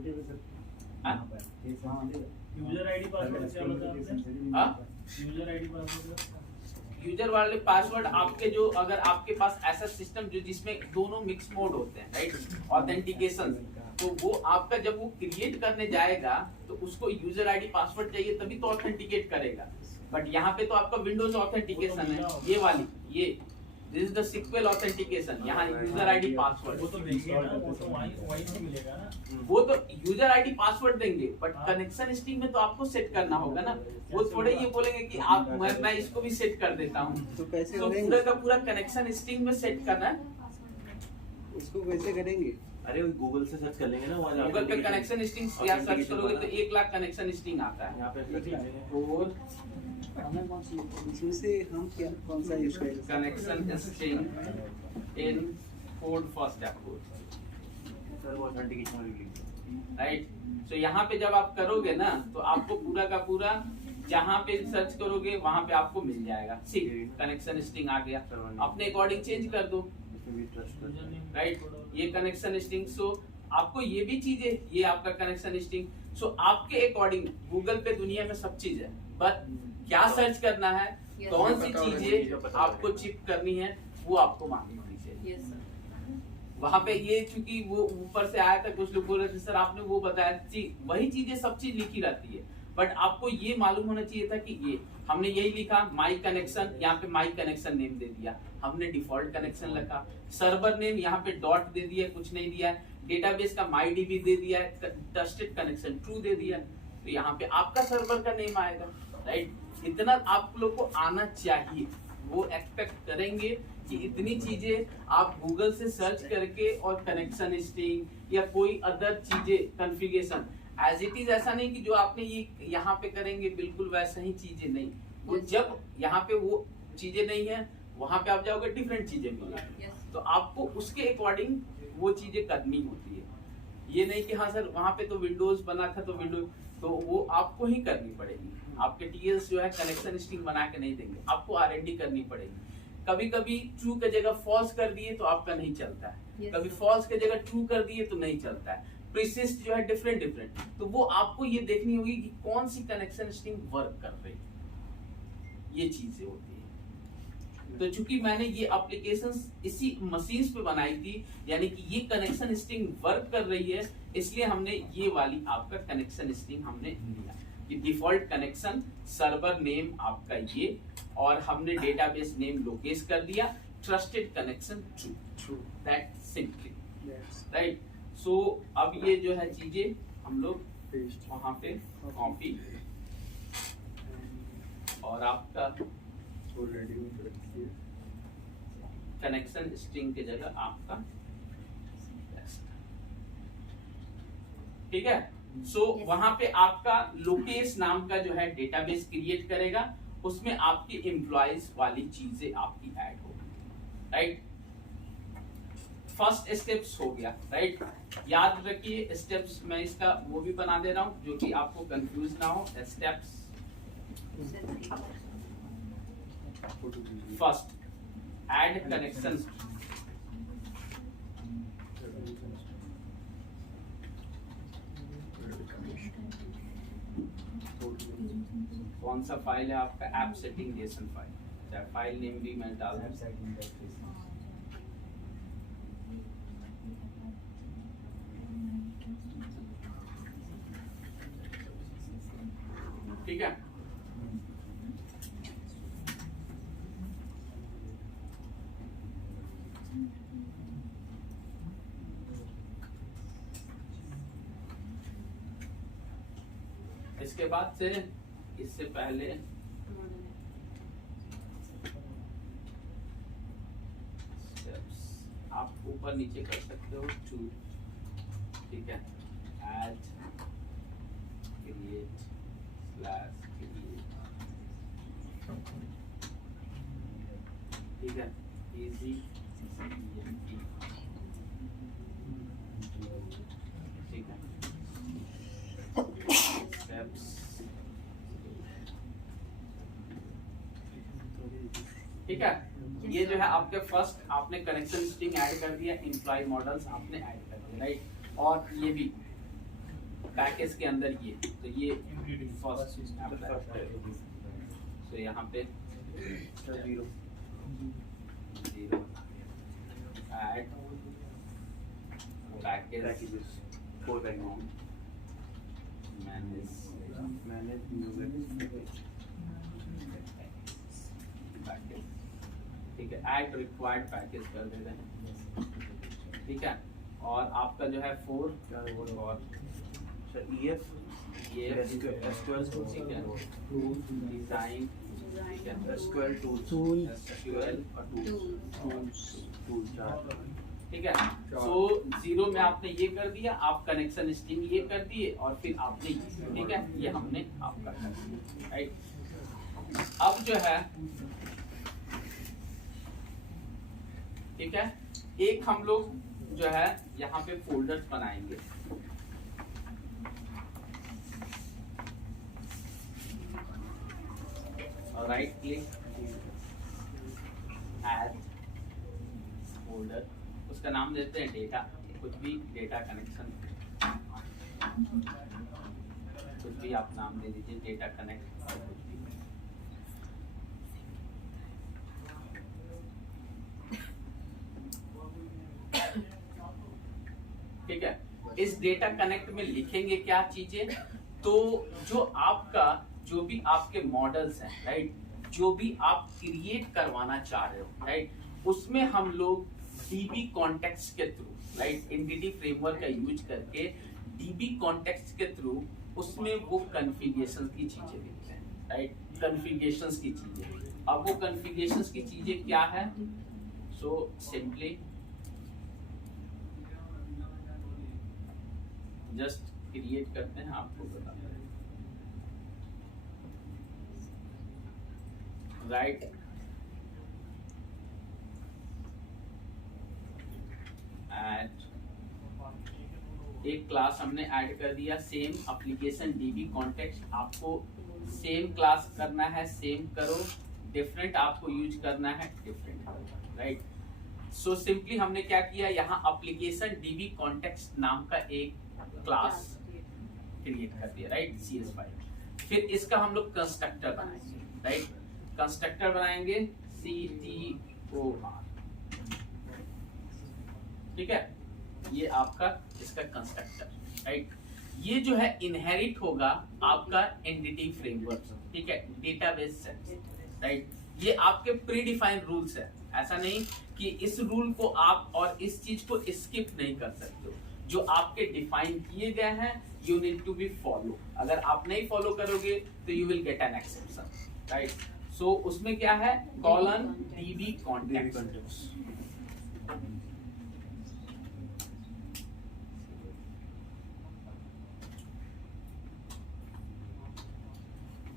यूजर आईडी पासवर्ड क्या बताया आपने? यूजर आईडी पासवर्ड, यूजर वाले पासवर्ड आपके जो, अगर आपके पास ऐसा सिस्टम जो जिसमें दोनों मिक्स मोड होते हैं, राइट, ऑथेंटिकेशन, तो वो आपका जब वो क्रिएट करने जाएगा तो उसको यूजर आईडी पासवर्ड चाहिए तभी तो ऑथेंटिकेट करेगा। बट यहाँ पे तो आपका विंडोज ऑथेंटिकेशन है, ये वाली, ये this is the SQL authentication, यहाँ यूजर आईडी पासवर्ड, वो तो देंगे ना, वो तो वहीं से मिलेगा ना। वो तो यूजर आईडी पासवर्ड देंगे, बट कनेक्शन स्ट्रिंग में तो आपको सेट करना होगा ना। वो थोड़े ये बोलेंगे कि आप मैं इसको भी सेट कर देता हूँ, तो कैसे तो करेंगे? पूरा का पूरा कनेक्शन स्ट्रिंग में सेट करना है। उसको कैसे करेंगे? अरे वो गूगल से सर्च कर लेंगे ना, वो गूगल पे कनेक्शन स्ट्रिंग या सर्च करोगे तो 1 लाख कनेक्शन स्ट्रिंग आता है। यहाँ पे लिख लीजिए। और इसमें से हम क्या कौन सा यूज करेंगे? Connection string in code first approach, sir वो ऑथेंटिकेशन वाली लिख दीजिए। राइट। सो यहाँ पे जब आप करोगे ना तो आपको पूरा का पूरा जहाँ पे सर्च करोगे वहां पे आपको मिल जाएगा। ठीक, कनेक्शन स्ट्रिंग आ गया, अपने अकॉर्डिंग चेंज कर दो, इसमें भी ट्रस्ट कर। राइट। ये कनेक्शन स्ट्रिंग, सो आपको ये भी चीजें, ये आपका कनेक्शन स्ट्रिंग, सो आपके अकॉर्डिंग गूगल पे दुनिया में सब चीज है, बट क्या सर्च करना है, कौन सी चीजें आपको चिप करनी है, वो आपको मालूम होनी चाहिए। वहां पे ये चूंकि वो ऊपर से आया था, कुछ लोग बोल रहे थे सर आपने वो बताया, वही चीजें सब चीज लिखी रहती है, बट आपको ये मालूम होना चाहिए था कि ये हमने यही लिखा माई कनेक्शन, यहाँ पे माई कनेक्शन नेम दे दिया, हमने डिफॉल्ट कनेक्शन रखा, सर्वर नेम यहाँ पे डॉट दे दिया, कुछ नहीं दिया, डेटाबेस का माई DB दे दिया, ट्रस्टेड कनेक्शन ट्रू दे दिया, तो यहाँ पे आपका सर्वर का नेम आएगा, राइट। इतना आप लोग को आना चाहिए, वो एक्सपेक्ट करेंगे कि इतनी चीजें आप गूगल से सर्च करके और कनेक्शन स्ट्रिंग या कोई अदर चीजें कॉन्फ़िगरेशन एज इट इज, ऐसा नहीं कि जो आपने ये यहाँ पे करेंगे बिल्कुल वैसा ही चीजें नहीं, वो जब यहाँ पे वो चीजें नहीं है वहां पे आप जाओगे डिफरेंट चीजें मिलेंगी, तो आपको उसके अकॉर्डिंग वो चीजें करनी होती है। ये नहीं कि हाँ सर वहां पे तो विंडोज बना था तो विंडोज, तो वो आपको ही करनी पड़ेगी। आपके TLs जो है कनेक्शन स्ट्रिंग बना के नहीं देंगे, आपको R&D करनी पड़ेगी। कभी कभी ट्रू की जगह फॉल्स कर दिए तो आपका नहीं चलता है, कभी फॉल्स की जगह ट्रू कर दिए तो नहीं चलता है, प्रीसिस्ट जो है डिफरेंट, तो वो आपको ये देखनी होगी कि कौन सी कनेक्शन स्ट्रिंग वर्क कर रही है, ये चीजें होती है। तो चूंकि मैंने ये एप्लीकेशंस इसी मशीन्स पे बनाई थी, यानी कि ये कनेक्शन स्ट्रिंग वर्क कर रही है, इसलिए हमने ये वाली आपका कनेक्शन स्ट्रिंग हमने लिया कि डिफॉल्ट कनेक्शन, सर्वर नेम आपका ये, और हमने डेटाबेस नेम लोकेश कर दिया, trusted connection true, that simply, right. So अब ये जो है चीजें हम लोग वहां पे कॉपी, और आपका कनेक्शन स्ट्रिंग की जगह आपका, ठीक है। सो वहां पे आपका लोकेश नाम का जो है डेटाबेस क्रिएट करेगा, उसमें आपकी एम्प्लॉइज वाली चीजें आपकी ऐड होगी, राइट। फर्स्ट स्टेप्स हो गया, राइट। याद रखिए स्टेप्स, मैं इसका वो भी बना दे रहा हूं जो कि आपको कंफ्यूज ना हो। स्टेप्स, फर्स्ट ऐड कनेक्शन, कौन सा फाइल है आपका, ऐप सेटिंग जेसन फाइल, चाहे फाइल नेम भी मैं डाल दूं, ठीक है। इसके बाद से, इससे पहले आप ऊपर नीचे कर सकते हो, टू, ठीक है, ऐड क्रिएट स्लैश क्रिएट, ठीक है, इजी, ठीक है, ठीक है। ये जो है आपके फर्स्ट आपने कनेक्शन स्ट्रिंग ऐड कर दिया, एम्प्लॉय मॉडल्स आपने ऐड कर दिया, राइट। और ये भी पैकेज के अंदर ये, तो ये फर्स्ट तो यहाँ पे 0 add package 4 package manage package, ठीक है। ऐड रिक्वायर्ड पैकेज कर दे रहे हैं, ठीक है। और आपका जो है 4 और EF SQL ठीक है, डिजाइन ठीक है, SQL tools SQL और tools 4 ठीक है। सो 0 में आपने ये कर दिया, आप कनेक्शन स्ट्रिंग ये कर दिए और फिर आपने ये, ठीक है, ये हमने आपका कर दिया, राइट। अब जो है ठीक है, एक हम लोग जो है यहाँ पे फोल्डर्स बनाएंगे, और राइट क्लिक ऐड फोल्डर, उसका नाम देते हैं डेटा, कुछ भी डेटा कनेक्शन, कुछ भी आप नाम दे दीजिए, डेटा कनेक्ट और कुछ भी। ठीक है, इस डेटा कनेक्ट में लिखेंगे क्या चीजें, तो जो आपका जो भी आपके मॉडल्स हैं, राइट, जो भी आप क्रिएट करवाना चाह रहे हो, राइट, उसमें हम लोग DB कॉन्टेक्स्ट के थ्रू, राइट, एंटिटी फ्रेमवर्क का यूज करके DB कॉन्टेक्स्ट के थ्रू उसमें वो कॉन्फ़िगरेशन की चीजें लिखते हैं, राइट, कॉन्फ़िगरेशंस की चीजें। अब वो कॉन्फ़िगरेशंस की चीजें क्या है, सो सिंपली जस्ट क्रिएट करते हैं, आपको बताते हैं, राइट। ऐड एक क्लास हमने ऐड कर दिया, सेम एप्लीकेशन DB कॉन्टेक्स्ट, आपको सेम क्लास करना है, सेम करो, डिफरेंट आपको यूज करना है, डिफरेंट, राइट। सो सिंपली हमने क्या किया, यहाँ एप्लीकेशन DB कॉन्टेक्स्ट नाम का एक क्लास क्रिएट कर दिया, राइट, CS फाइल। फिर इसका हम लोग कंस्ट्रक्टर बनाएंगे, राइट, कंस्ट्रक्टर बनाएंगे CTOR, ठीक है, ये आपका इसका कंस्ट्रक्टर, राइट। ये जो है इनहेरिट होगा आपका एंटिटी फ्रेमवर्क, ठीक है, डेटाबेस से, राइट। ये आपके प्री डिफाइंड रूल्स है, ऐसा नहीं कि इस रूल को आप और इस चीज को स्किप नहीं कर सकते हो, जो आपके डिफाइन किए गए हैं you need to be follow. अगर आप नहीं फॉलो करोगे तो you will get an exception, right. So उसमें क्या है, colon DB context,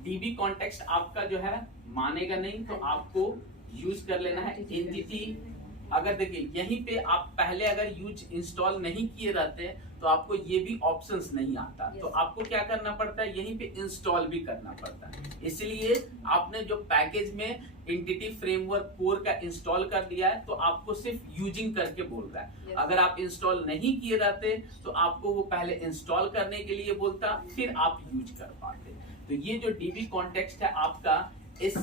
DB context आपका जो है मानेगा नहीं, तो आपको यूज कर लेना है एंटिटी। अगर देखिए यहीं पे आप पहले अगर यूज इंस्टॉल नहीं किए रहते तो आपको ये भी ऑप्शंस नहीं आता, तो आपको क्या करना पड़ता है, यहीं पे इंस्टॉल भी करना पड़ता है। इसलिए आपने जो पैकेज में एंटिटी फ्रेमवर्क कोर का इंस्टॉल कर दिया है, तो आपको सिर्फ यूजिंग करके बोल रहा है। अगर आप इंस्टॉल नहीं किए रहते तो आपको वो पहले इंस्टॉल करने के लिए बोलता, फिर आप यूज कर पाते। तो ये जो DB कॉन्टेक्स्ट है आपका इस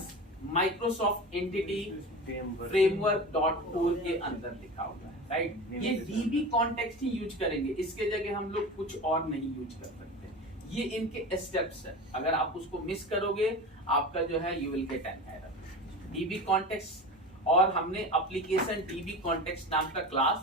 माइक्रोसॉफ्ट एंटिटी framework.core के अंदर लिखा हुआ है, राइट। ये DB कॉन्टेक्स्ट ही यूज करेंगे, इसके जगह हम लोग कुछ और नहीं यूज कर सकते। ये इनके स्टेप्स है, अगर आप उसको मिस करोगे आपका जो है you will get an error. DB context और हमने एप्लीकेशन DB कॉन्टेक्स्ट नाम का क्लास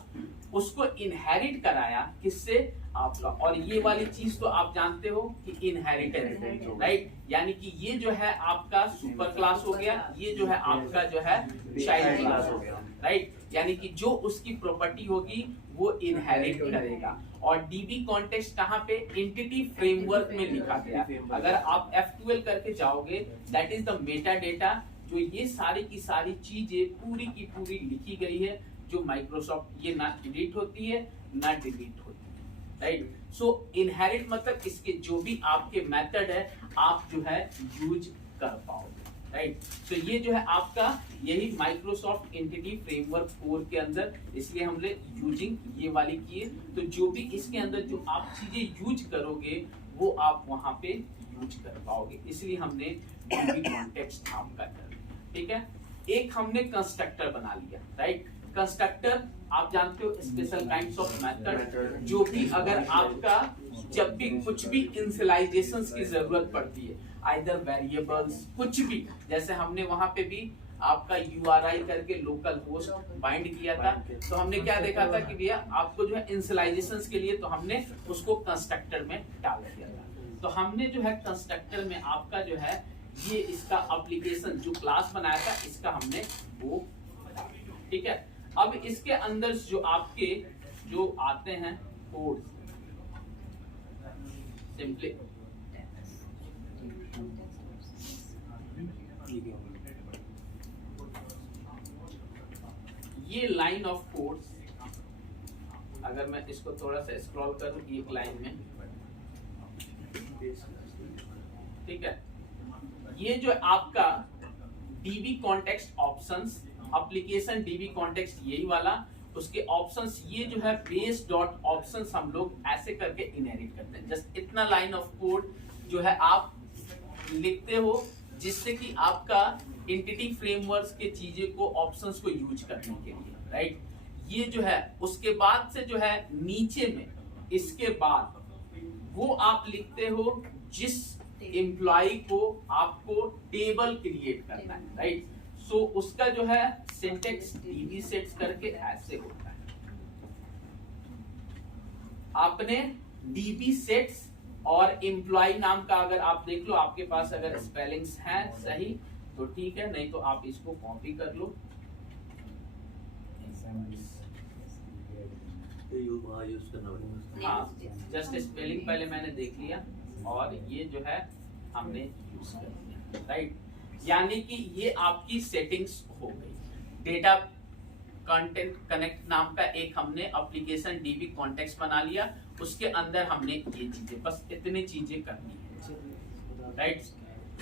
उसको इनहेरिट कराया, किससे, आपका। और ये वाली चीज तो आप जानते हो कि इनहेरिटेंस, राइट, यानी कि ये जो है आपका सुपर क्लास हो गया, ये जो है आपका जो है चाइल्ड क्लास हो गया, राइट, यानी कि जो उसकी प्रॉपर्टी होगी वो इनहेरिट करेगा। और DB कॉन्टेक्स्ट कहाँ पे, एंटिटी फ्रेमवर्क में लिखा गया। अगर आप F12 करके जाओगे, that is the Meta data, जो ये सारी की सारी चीजें पूरी की पूरी लिखी गई है, जो माइक्रोसॉफ्ट ये ना डिलीट होती है ना डिलीट होती है, राइट। सो इनहेरिट मतलब इसके जो भी आपके मेथड है आप जो है यूज कर पाओगे, राइट। तो ये जो है आपका यही माइक्रोसॉफ्ट एंटिटी फ्रेमवर्क 4 के अंदर, इसलिए हमने यूजिंग ये वाली की है। तो जो भी इसके अंदर जो आप चीजें यूज करोगे वो आप वहां पे यूज कर पाओगे, इसलिए हमने डीबी कॉन्टेक्स्ट आपका कर दिया, ठीक है। एक हमने कंस्ट्रक्टर बना लिया, राइट। कंस्ट्रक्टर आप जानते हो स्पेशल काइंड्स ऑफ मेथड, जो भी अगर आपका जब भी कुछ भी इनिशियलाइजेशंस की जरूरत पड़ती है, आइदर वेरिएबल्स कुछ भी, जैसे हमने वहां पे भी आपका URI करके लोकल होस्ट बाइंड किया था, तो हमने क्या देखा था कि भैया आपको जो है इनिशियलाइजेशंस के लिए तो हमने उसको कंस्ट्रक्टर में डाल दिया था। तो हमने जो है कंस्ट्रक्टर में आपका जो है ये इसका एप्लीकेशन जो क्लास बनाया था इसका हमने वो, ठीक है। अब इसके अंदर जो आपके जो आते हैं कोड्स, सिंपली ये लाइन ऑफ कोड्स, अगर मैं इसको थोड़ा सा स्क्रॉल करूं एक लाइन में, ठीक है। ये जो आपका DB context options, application dB context यही वाला, उसके ऑप्शंस ये जो है बेस डॉट ऑप्शंस हम लोग ऐसे करके इनहेरिट करते हैं। जस्ट इतना लाइन ऑफ कोड जो है आप लिखते हो, जिससे कि आपका एंटिटी फ्रेमवर्क्स के चीजें को ऑप्शंस को यूज करने के लिए, राइट। ये जो है उसके बाद से जो है नीचे में इसके बाद वो आप लिखते हो जिस एम्प्लॉय को आपको टेबल क्रिएट करना है, राइट। सो उसका जो है सिंटेक्स डीबी सेट्स करके ऐसे होता है। आपने डीबी सेट्स और एम्प्लॉय नाम का अगर आप देख लो, आपके पास अगर स्पेलिंग्स हैं सही तो ठीक है, नहीं तो आप इसको कॉपी कर लो। यूज करना पड़ेगा। हाँ, जस्ट स्पेलिंग पहले मैंने देख लिया और ये जो है हमने यूज कर लिया, राइट। यानी कि ये आपकी सेटिंग्स हो गई। डेटा कंटेंट कनेक्ट नाम का एक हमने एप्लीकेशन डीबी कॉन्टेक्स्ट बना लिया, उसके अंदर हमने ये चीजें, बस इतनी चीजें करनी है, राइट।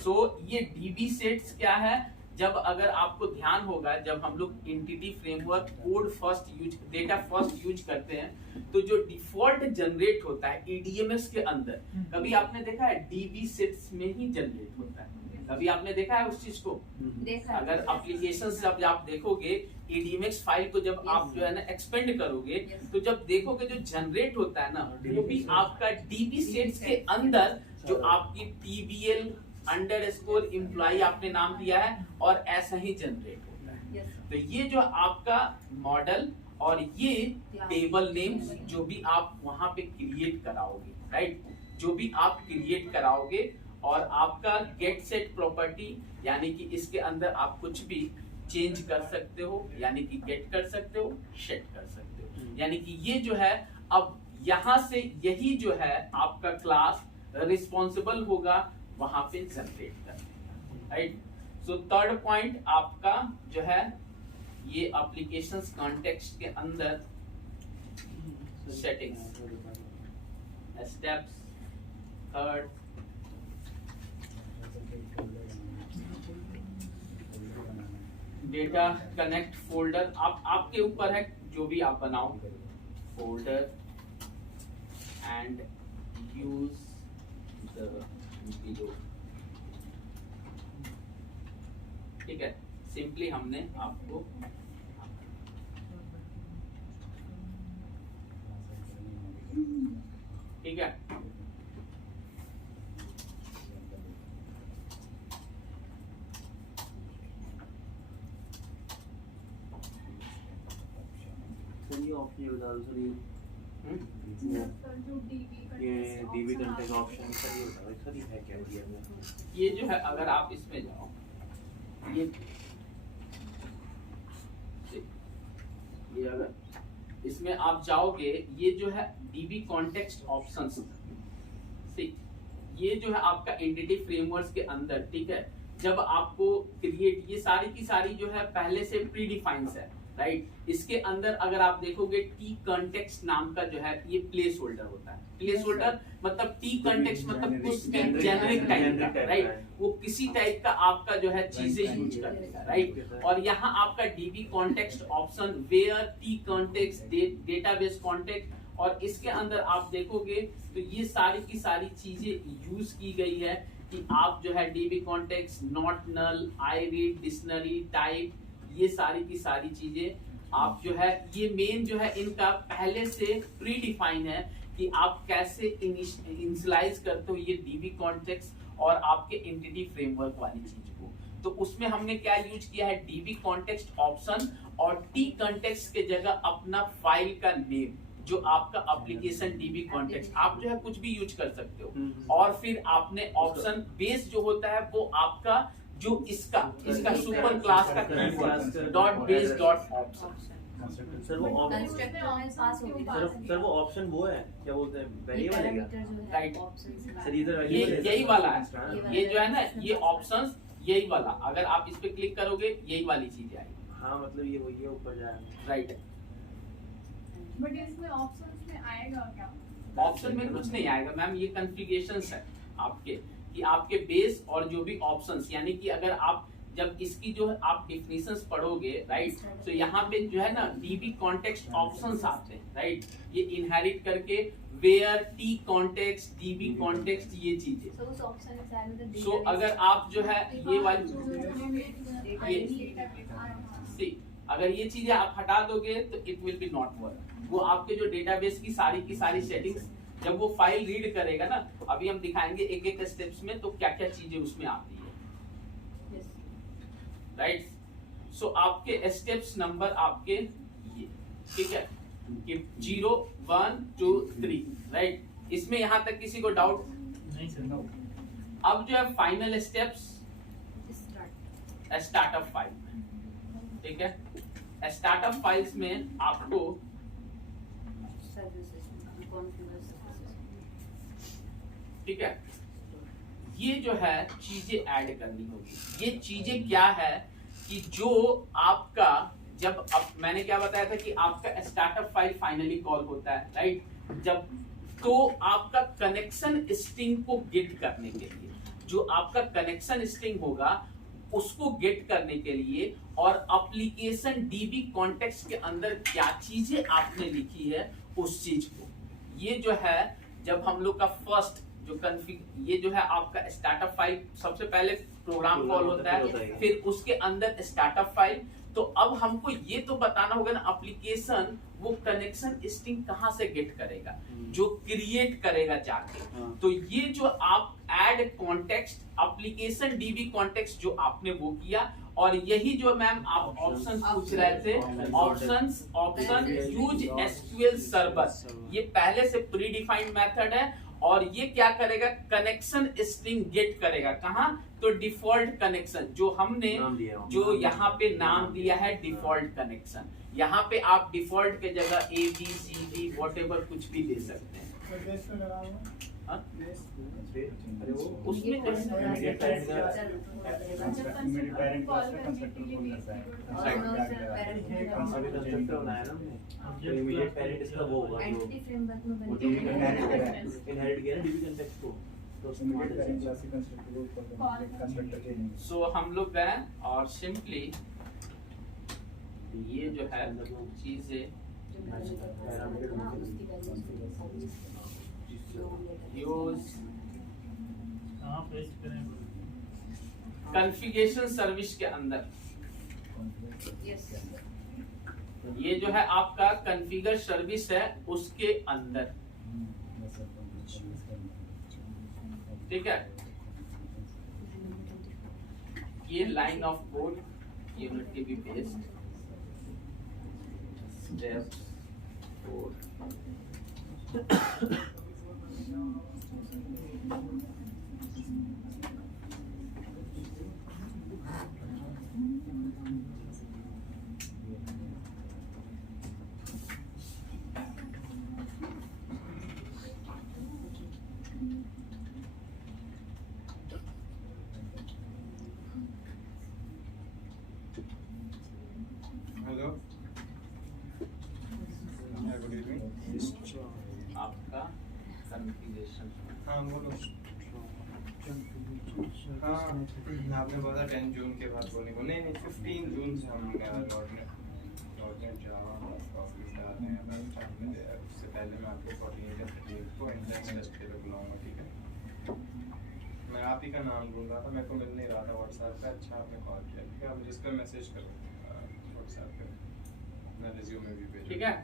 सो ये डीबी सेट्स क्या है, जब अगर आपको ध्यान होगा जब हम लोग entity framework code first use, data first use करते हैं, तो जो डिफॉल्ट जनरेट होता है EDMS के अंदर, कभी आपने देखा है डीबी सेट्स में ही जनरेट होता है, कभी आपने देखा है उस चीज को? देखा। अगर एप्लीकेशन से जब आप देखोगे EDMX फाइल को जब आप जो है ना एक्सपेंड करोगे, तो जब देखोगे जो जनरेट होता है ना, वो भी आपका डीबी सेट्स के अंदर जो आपकी TBL अंडरस्कोर एम्प्लॉय आपने नाम दिया है और ऐसा ही जनरेट होता है। तो ये जो आपका मॉडल और ये टेबल नेम्स जो भी आप वहां पे क्रिएट कराओगे, राइट, जो भी आप क्रिएट कराओगे, और आपका गेट सेट प्रॉपर्टी, यानी कि इसके अंदर आप कुछ भी चेंज कर सकते हो, यानी कि गेट कर सकते हो, सेट कर सकते हो, यानी कि ये जो है अब यहाँ से यही जो है आपका क्लास रिस्पॉन्सिबल होगा वहां पे जनरेट करने का, राइट। सो थर्ड पॉइंट आपका जो है ये एप्लीकेशंस कॉन्टेक्स्ट के अंदर settings steps, third data connect folder, आपके ऊपर है जो भी आप बनाओ, folder and use the below, ठीक है। सिंपली हमने आपको ठीक है, ये ऑप्शन बता दो सर, ये डीबी कंटेंट ऑप्शन सर, ये बताओ सर ये है क्या दिया? ये जो है अगर आप इसमें जाओ, ये अगर इसमें आप जाओगे, ये जो है डीबी कॉन्टेक्स्ट ऑप्शंस, ये जो है आपका एंटिटी फ्रेमवर्क्स के अंदर, ठीक है, जब आपको क्रिएट, ये सारी की सारी जो है पहले से प्री डिफाइंस है, राइट। इसके अंदर अगर आप देखोगे टी कॉन्टेक्स्ट नाम का जो है ये प्लेस होल्डर होता है। प्लेस होल्डर मतलब टी कॉन्टेक्स्ट मतलब कुछ जेनरिक टाइप का, राइट, वो किसी टाइप का आपका जो है चीजें यूज कर लेगा, राइट। और यहाँ आपका DB context option, where T context, database contact, और इसके अंदर आप देखोगे तो ये सारी की सारी चीजें यूज की गई है कि आप जो है DB context, not null, I read, dictionary type, ये सारी की सारी चीजें आप जो है ये मेन जो है इनका पहले से प्री डिफाइन है कि आप कैसे इनिशियलाइज करते हो ये डीबी कॉन्टेक्स्ट और आपके एंटिटी फ्रेमवर्क वाली चीज को। तो उसमें हमने क्या यूज किया है, डीबी कॉन्टेक्स्ट ऑप्शन और टी कॉन्टेक्स्ट के जगह अपना फाइल का नेम, जो आपका एप्लीकेशन डीबी कॉन्टेक्स्ट, आप जो है कुछ भी यूज कर सकते हो। और फिर आपने ऑप्शन बेस जो होता है वो आपका जो इसका सुपर क्लास का keyword dot base dot option. Sir वो ऑप्शन वो है क्या बोलते हैं, वेरिएबल है क्या? राइट, सर इधर ये यही वाला है, ये जो है ना ये ऑप्शंस यही वाला, अगर आप इस पे क्लिक करोगे यही वाली चीज आएगी। हाँ मतलब ये वही है, ऊपर जाएगा, राइट। बट इसमें ऑप्शंस में आएगा क्या? ऑप्शन में कुछ नहीं आएगा मैम, ये कॉन्फ़िगरेशंस है आपके कि आपके बेस और जो भी ऑप्शंस, यानी कि अगर आप जब इसकी जो है आप डिफिनेशंस पढ़ोगे, राइट, तो यहाँ पे जो है ना डीबी कॉन्टेक्स्ट ऑप्शंस आते हैं, राइट, ये इनहेरिट करके where T context, DB context, ये चीजें। सो अगर आप जो है ये वाली अगर ये चीजें आप हटा दोगे तो it will be not work. वो आपके जो डेटाबेस की सारी सेटिंग्स जब वो फाइल रीड करेगा ना, अभी हम दिखाएंगे एक एक स्टेप्स में तो क्या क्या चीजें उसमें आती है, राइट। सो आपके स्टेप्स नंबर आपके ये, ठीक है, कि 0 1 2 3, राइट। इसमें यहाँ तक किसी को डाउट नहीं सर? अब जो है फाइनल स्टेप्स स्टार्टअप फाइल, ठीक है। स्टार्टअप फाइल्स में आपको ठीक है ये जो है चीजें ऐड करनी होगी। ये चीजें क्या है कि जो आपका जब मैंने क्या बताया था कि आपका स्टार्टअप फाइल फाइनली कॉल होता है, राइट, जब तो आपका कनेक्शन स्ट्रिंग को गेट करने के लिए जो आपका कनेक्शन स्ट्रिंग होगा उसको गेट करने के लिए और एप्लीकेशन डीबी कॉन्टेक्स्ट के अंदर क्या चीजें आपने लिखी है उस चीज को, ये जो है जब हम लोग का फर्स्ट जो कॉन्फ़िग, ये जो है आपका स्टार्टअप फाइल, सबसे पहले प्रोग्राम कॉल होता है, फिर उसके अंदर स्टार्टअप फाइल। तो अब हमको ये तो बताना होगा ना एप्लीकेशन वो कनेक्शन स्ट्रिंग कहाँ से गेट करेगा, जो क्रिएट करेगा जाके। तो ये जो आप add context application dB context जो आपने वो किया, और यही जो मैम आप ऑप्शन पूछ रहे थे, ऑप्शन यूज एसक्यूएल सर्वर, ये पहले से प्री डिफाइंड मेथड है। और ये क्या करेगा, कनेक्शन स्ट्रिंग गेट करेगा कहाँ, तो डिफॉल्ट कनेक्शन जो हमने जो यहाँ पे नाम दिया है डिफॉल्ट कनेक्शन, यहाँ पे आप डिफॉल्ट के जगह ABCD व्हाटएवर कुछ भी दे सकते हैं। उसमें सो हम लोग गए और सिंपली ये जो है चीजें कॉन्फ़िगरेशन सर्विस के अंदर ये जो है आपका कॉन्फ़िगर सर्विस है उसके अंदर, ठीक है। ये line of code unity be based step 4 hello हाँ बोलो। हाँ आपने बोला 10 जून के बाद बोलने को, नहीं 15 जून से हम डॉटनेट जावा ऑफिस डाल रहे हैं। उससे पहले मैं आपको 14 या 13 को इंडस्ट्री पे बुलाऊंगा, ठीक है? मैं आप ही का नाम ढूंढ रहा था, मेरे को मिल नहीं रहा था व्हाट्सएप पे। अच्छा आपने कॉल किया, ठीक है? आप जिस पर मैसेज करो व्हाट्सएप पे, मैं रिज्यूमे भी भेज, ठीक है?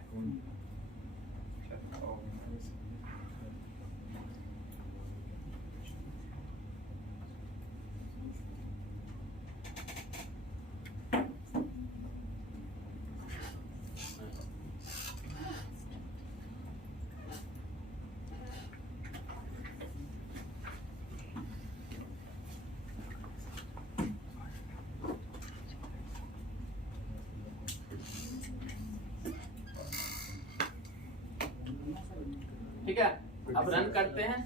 ठीक है, अब रन करते हैं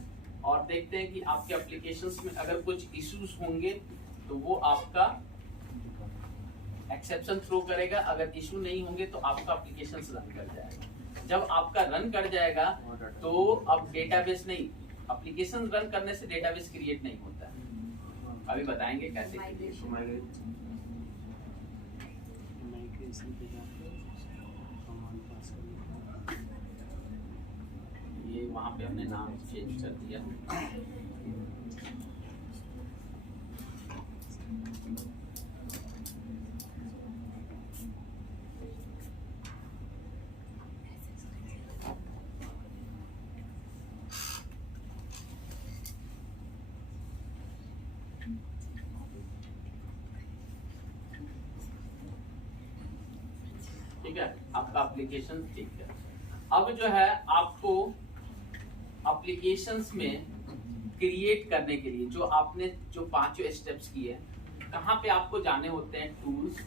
और देखते हैं कि आपके एप्लीकेशंस में अगर कुछ इश्यूज होंगे तो वो आपका एक्सेप्शन थ्रो करेगा। अगर इशू नहीं होंगे तो आपका एप्लीकेशंस रन कर जाएगा। जब आपका रन कर जाएगा तो अब डेटाबेस नहीं, एप्लीकेशन रन करने से डेटाबेस क्रिएट नहीं होता है। अभी बताएंगे कैसे क्रिएट होगा। ये वहाँ पे हमने नाम चेंज कर दिया। ठीक है, आपका एप्लीकेशन ठीक है। अब जो है आपको एप्लीकेशंस में क्रिएट करने के लिए जो आपने जो 5 स्टेप्स किए, कहाँ पे आपको जाने होते हैं? टूल्स,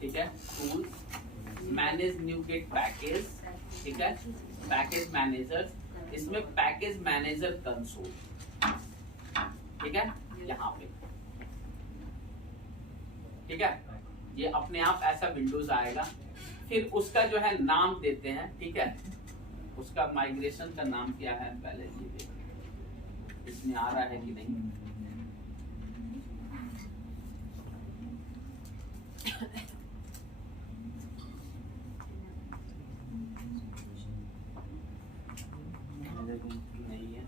ठीक है? Tools, manage NuGet package, ठीक है? पैकेज मैनेजर, इसमें पैकेज मैनेजर कंसोल, ठीक है? यहाँ पे, ठीक है? ये अपने आप ऐसा विंडोज आएगा। फिर उसका जो है नाम देते हैं, ठीक है? उसका माइग्रेशन का नाम क्या है पहले ये देखो, इसमें आ रहा है कि नहीं। नहीं है।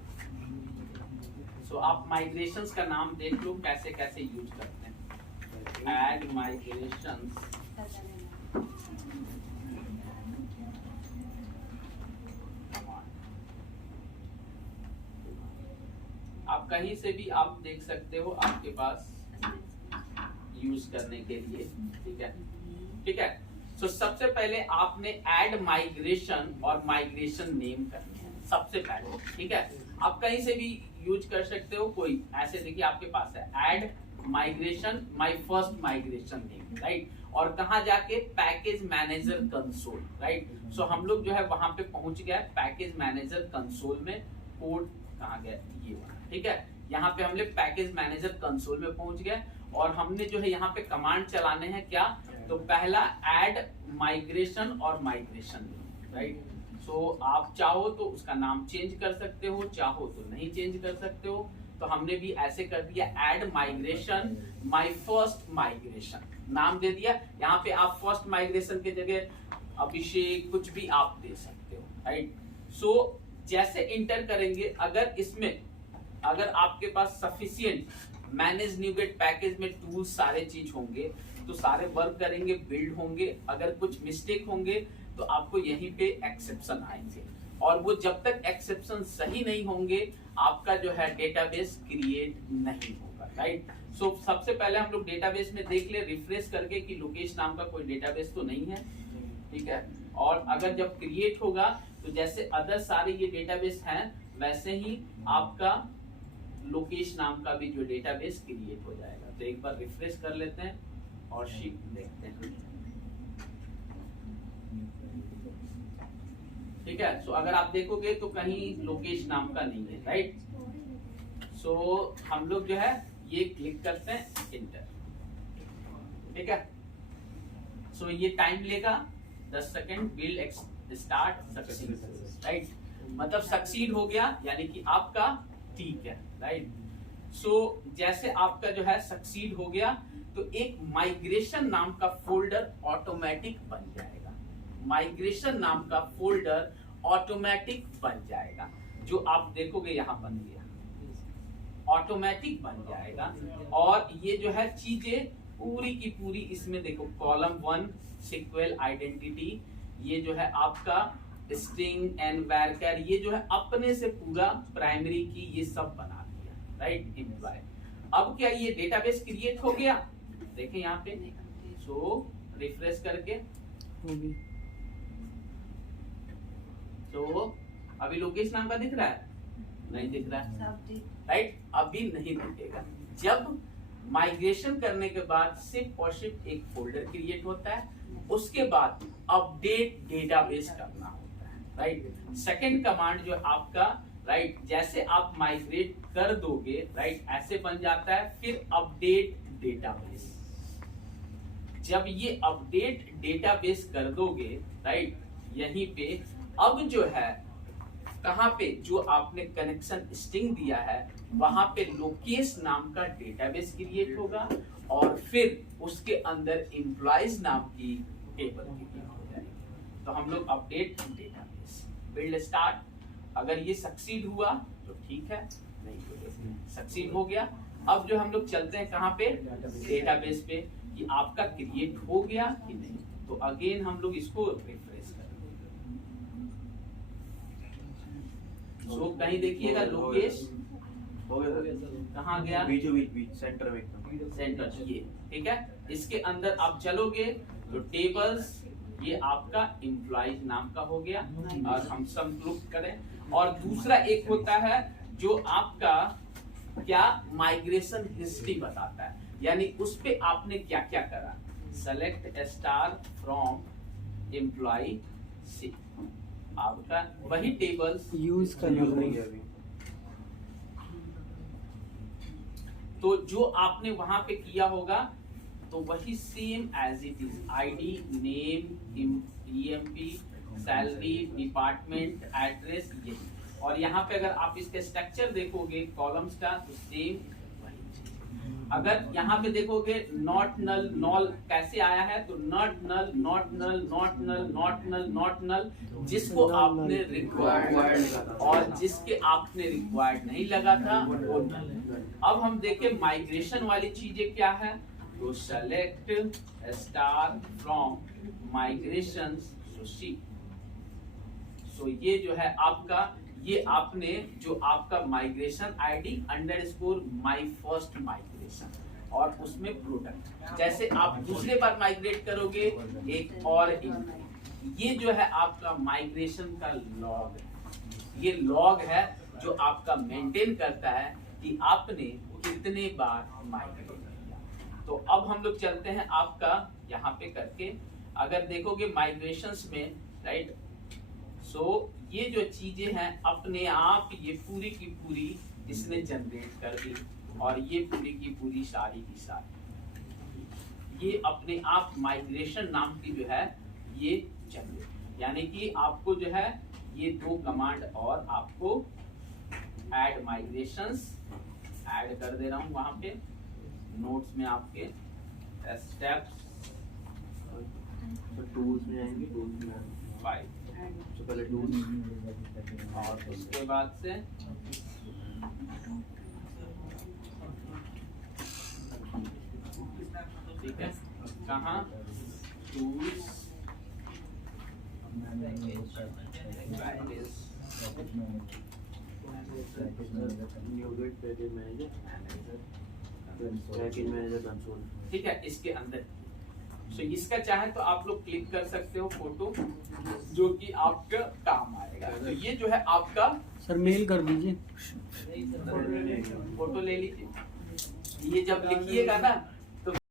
सो आप माइग्रेशंस का नाम देख लो कैसे कैसे यूज करते हैं। ऐड माइग्रेशंस, आप कहीं से भी आप देख सकते हो आपके पास यूज करने के लिए, ठीक है? ठीक है, तो सबसे पहले आपने ऐड माइग्रेशन और माइग्रेशन नेम करनी है सबसे पहले, ठीक है? आप कहीं से भी यूज कर सकते हो। कोई ऐसे देखिए आपके पास है add migration, my first migration name, right? और कहाँ जाके पैकेज मैनेजर कंसोल, राइट? सो हम लोग जो है वहां पे पहुंच गए पैकेज मैनेजर कंसोल में। कोड कहाँ गया? ये वाला, ठीक है? यहाँ पे हम लोग पैकेज मैनेजर कंसोल में पहुंच गए और हमने जो है यहाँ पे कमांड चलाने हैं क्या? तो पहला ऐड माइग्रेशन और माइग्रेशन, राइट? सो आप चाहो तो उसका नाम चेंज कर सकते हो, चाहो तो नहीं चेंज कर सकते हो। तो हमने भी ऐसे कर दिया add migration my first migration, नाम दे दिया। यहाँ पे आप फर्स्ट माइग्रेशन के जगह अभिषेक कुछ भी आप दे सकते हो, राइट? सो जैसे इंटर करेंगे, अगर इसमें अगर आपके पास sufficient manage NuGet package में टूल्स सारे चीज होंगे तो सारे वर्क करेंगे, बिल्ड होंगे। अगर कुछ मिस्टेक होंगे तो आपको यहीं पे एक्सेप्शन आएंगे और वो जब तक एक्सेप्शन सही नहीं होंगे आपका जो है डेटाबेस क्रिएट नहीं होगा, राइट? सो सबसे पहले हम लोग डेटाबेस में देख ले रिफ्रेश करके कि लोकेश नाम का कोई डेटाबेस तो नहीं है, ठीक है? और अगर जब क्रिएट होगा तो जैसे अदर सारे ये डेटाबेस हैं वैसे ही आपका लोकेश नाम का भी जो डेटाबेस क्रिएट हो जाएगा। तो एक बार रिफ्रेश कर लेते हैं और शीट देखते हैं, ठीक है? सो अगर आप देखोगे तो कहीं लोकेश नाम का नहीं है, राइट? सो हम लोग जो है ये क्लिक करते हैं इंटर, ठीक है? सो ये टाइम लेगा 10 second, build start successful, right? मतलब सक्सीड हो गया यानी कि आपका ठीक है, राइट। सो जैसे आपका जो है सक्सीड हो गया तो एक माइग्रेशन नाम का फोल्डर ऑटोमेटिक बन जाएगा। माइग्रेशन नाम का फोल्डर ऑटोमेटिक बन जाएगा, जो आप देखोगे यहाँ बन गया, ऑटोमेटिक बन जाएगा। और ये जो है चीजें पूरी की पूरी इसमें देखो, कॉलम 1 सीक्वल आइडेंटिटी, ये जो है आपका स्ट्रिंग एंड वैरचर, ये जो है अपने से पूरा प्राइमरी की ये सब बना दिया, राइट, एम्प्लॉय। अब क्या ये डेटाबेस क्रिएट हो गया, देखें यहाँ पे। सो रिफ्रेश करके तो अभी लोकेश नाम का दिख रहा है, नहीं दिख रहा है, राइट, अभी नहीं दिखेगा। जब माइग्रेशन करने के बाद सिर्फ और सिर्फ एक फोल्डर क्रिएट होता है, उसके बाद अपडेट डेटाबेस करना होता है, राइट। सेकंड कमांड जो आपका, राइट, जैसे आप माइग्रेट कर दोगे, राइट, ऐसे बन जाता है। फिर अपडेट डेटाबेस, जब ये अपडेट डेटाबेस कर दोगे, राइट, यहीं पे अब जो है कहाँ पे जो आपने कनेक्शन स्ट्रिंग दिया है वहां पे लोकेश नाम का डेटाबेस क्रिएट होगा और फिर उसके अंदर एम्प्लॉइज नाम की टेबल क्रिएट हो जाएगी। तो हम लोग अपडेट डेटाबेस बिल्ड स्टार्ट, अगर ये सक्सीड हुआ तो ठीक है, नहीं तो सक्सीड हो गया। अब जो हम लोग चलते हैं कहाँ पे, डेटाबेस पे, कि आपका क्रिएट हो गया कि नहीं। तो अगेन हम लोग इसको रिफ्रेश करेंगे। सो कहीं देखिएगा लोकेश कहाँ गया, बीचों बीच सेंटर में एकदम सेंटर, ये ठीक है। इसके अंदर आप चलोगे तो टेबल्स, ये आपका एम्प्लॉइज नाम का हो गया और हम सब ग्रुप करें। और दूसरा एक होता है जो आपका क्या माइग्रेशन हिस्ट्री बताता है, यानी उस पे आपने क्या क्या करा। Select star from employ C, आपका वही टेबल्स यूज करना नहीं अभी। तो जो आपने वहां पे किया होगा तो वही same as it is, ID, name, EMP, salary, department, address, यही। और यहाँ पे अगर आप इसके स्ट्रक्चर देखोगे कॉलम्स का तो सेम। अगर यहाँ पे देखोगे नॉट नल, नॉल कैसे आया है, तो not null, not null, not null, not null, not null, जिसको आपने रिक्वायर्ड और जिसके आपने रिक्वायर्ड नहीं लगा था वो नल। अब हम देखें माइग्रेशन वाली चीजें क्या है, तो सेलेक्ट स्टार फ्रॉम माइग्रेशन, सो ये जो है आपका, ये आपने जो आपका migration ID underscore my first migration और उसमें प्रोडक्ट, जैसे आप दूसरे बार माइग्रेट करोगे एक और ये जो है आपका माइग्रेशन का लॉग है। ये लॉग है जो आपका मेंटेन करता है कि आपने कितने बार माइग्रेट किया। तो अब हम लोग चलते हैं आपका यहाँ पे करके, अगर देखोगे माइग्रेशंस में, राइट, सो ये जो चीजें हैं अपने आप ये पूरी की पूरी इसने जनरेट कर दी और ये पूरी की पूरी सारी की सारी ये अपने आप माइग्रेशन नाम की जो है ये जनरेट, यानी कि आपको जो है ये दो कमांड और आपको ऐड माइग्रेशंस ऐड कर दे रहा हूँ वहां पे नोट्स में आपके स्टेप्स टूल्स में आएंगे, टूल्स में 5 तो पहले टूल्स और उसके बाद से ठीक है कहाँ टूल्स ठीक है इसके अंदर। तो इसका चाहे तो आप लोग क्लिक कर सकते हो फोटो जो कि आपका काम आएगा। तो ये जो है आपका सर मेल कर दीजिए, फोटो ले लीजिए। ये जब लिखिएगा ना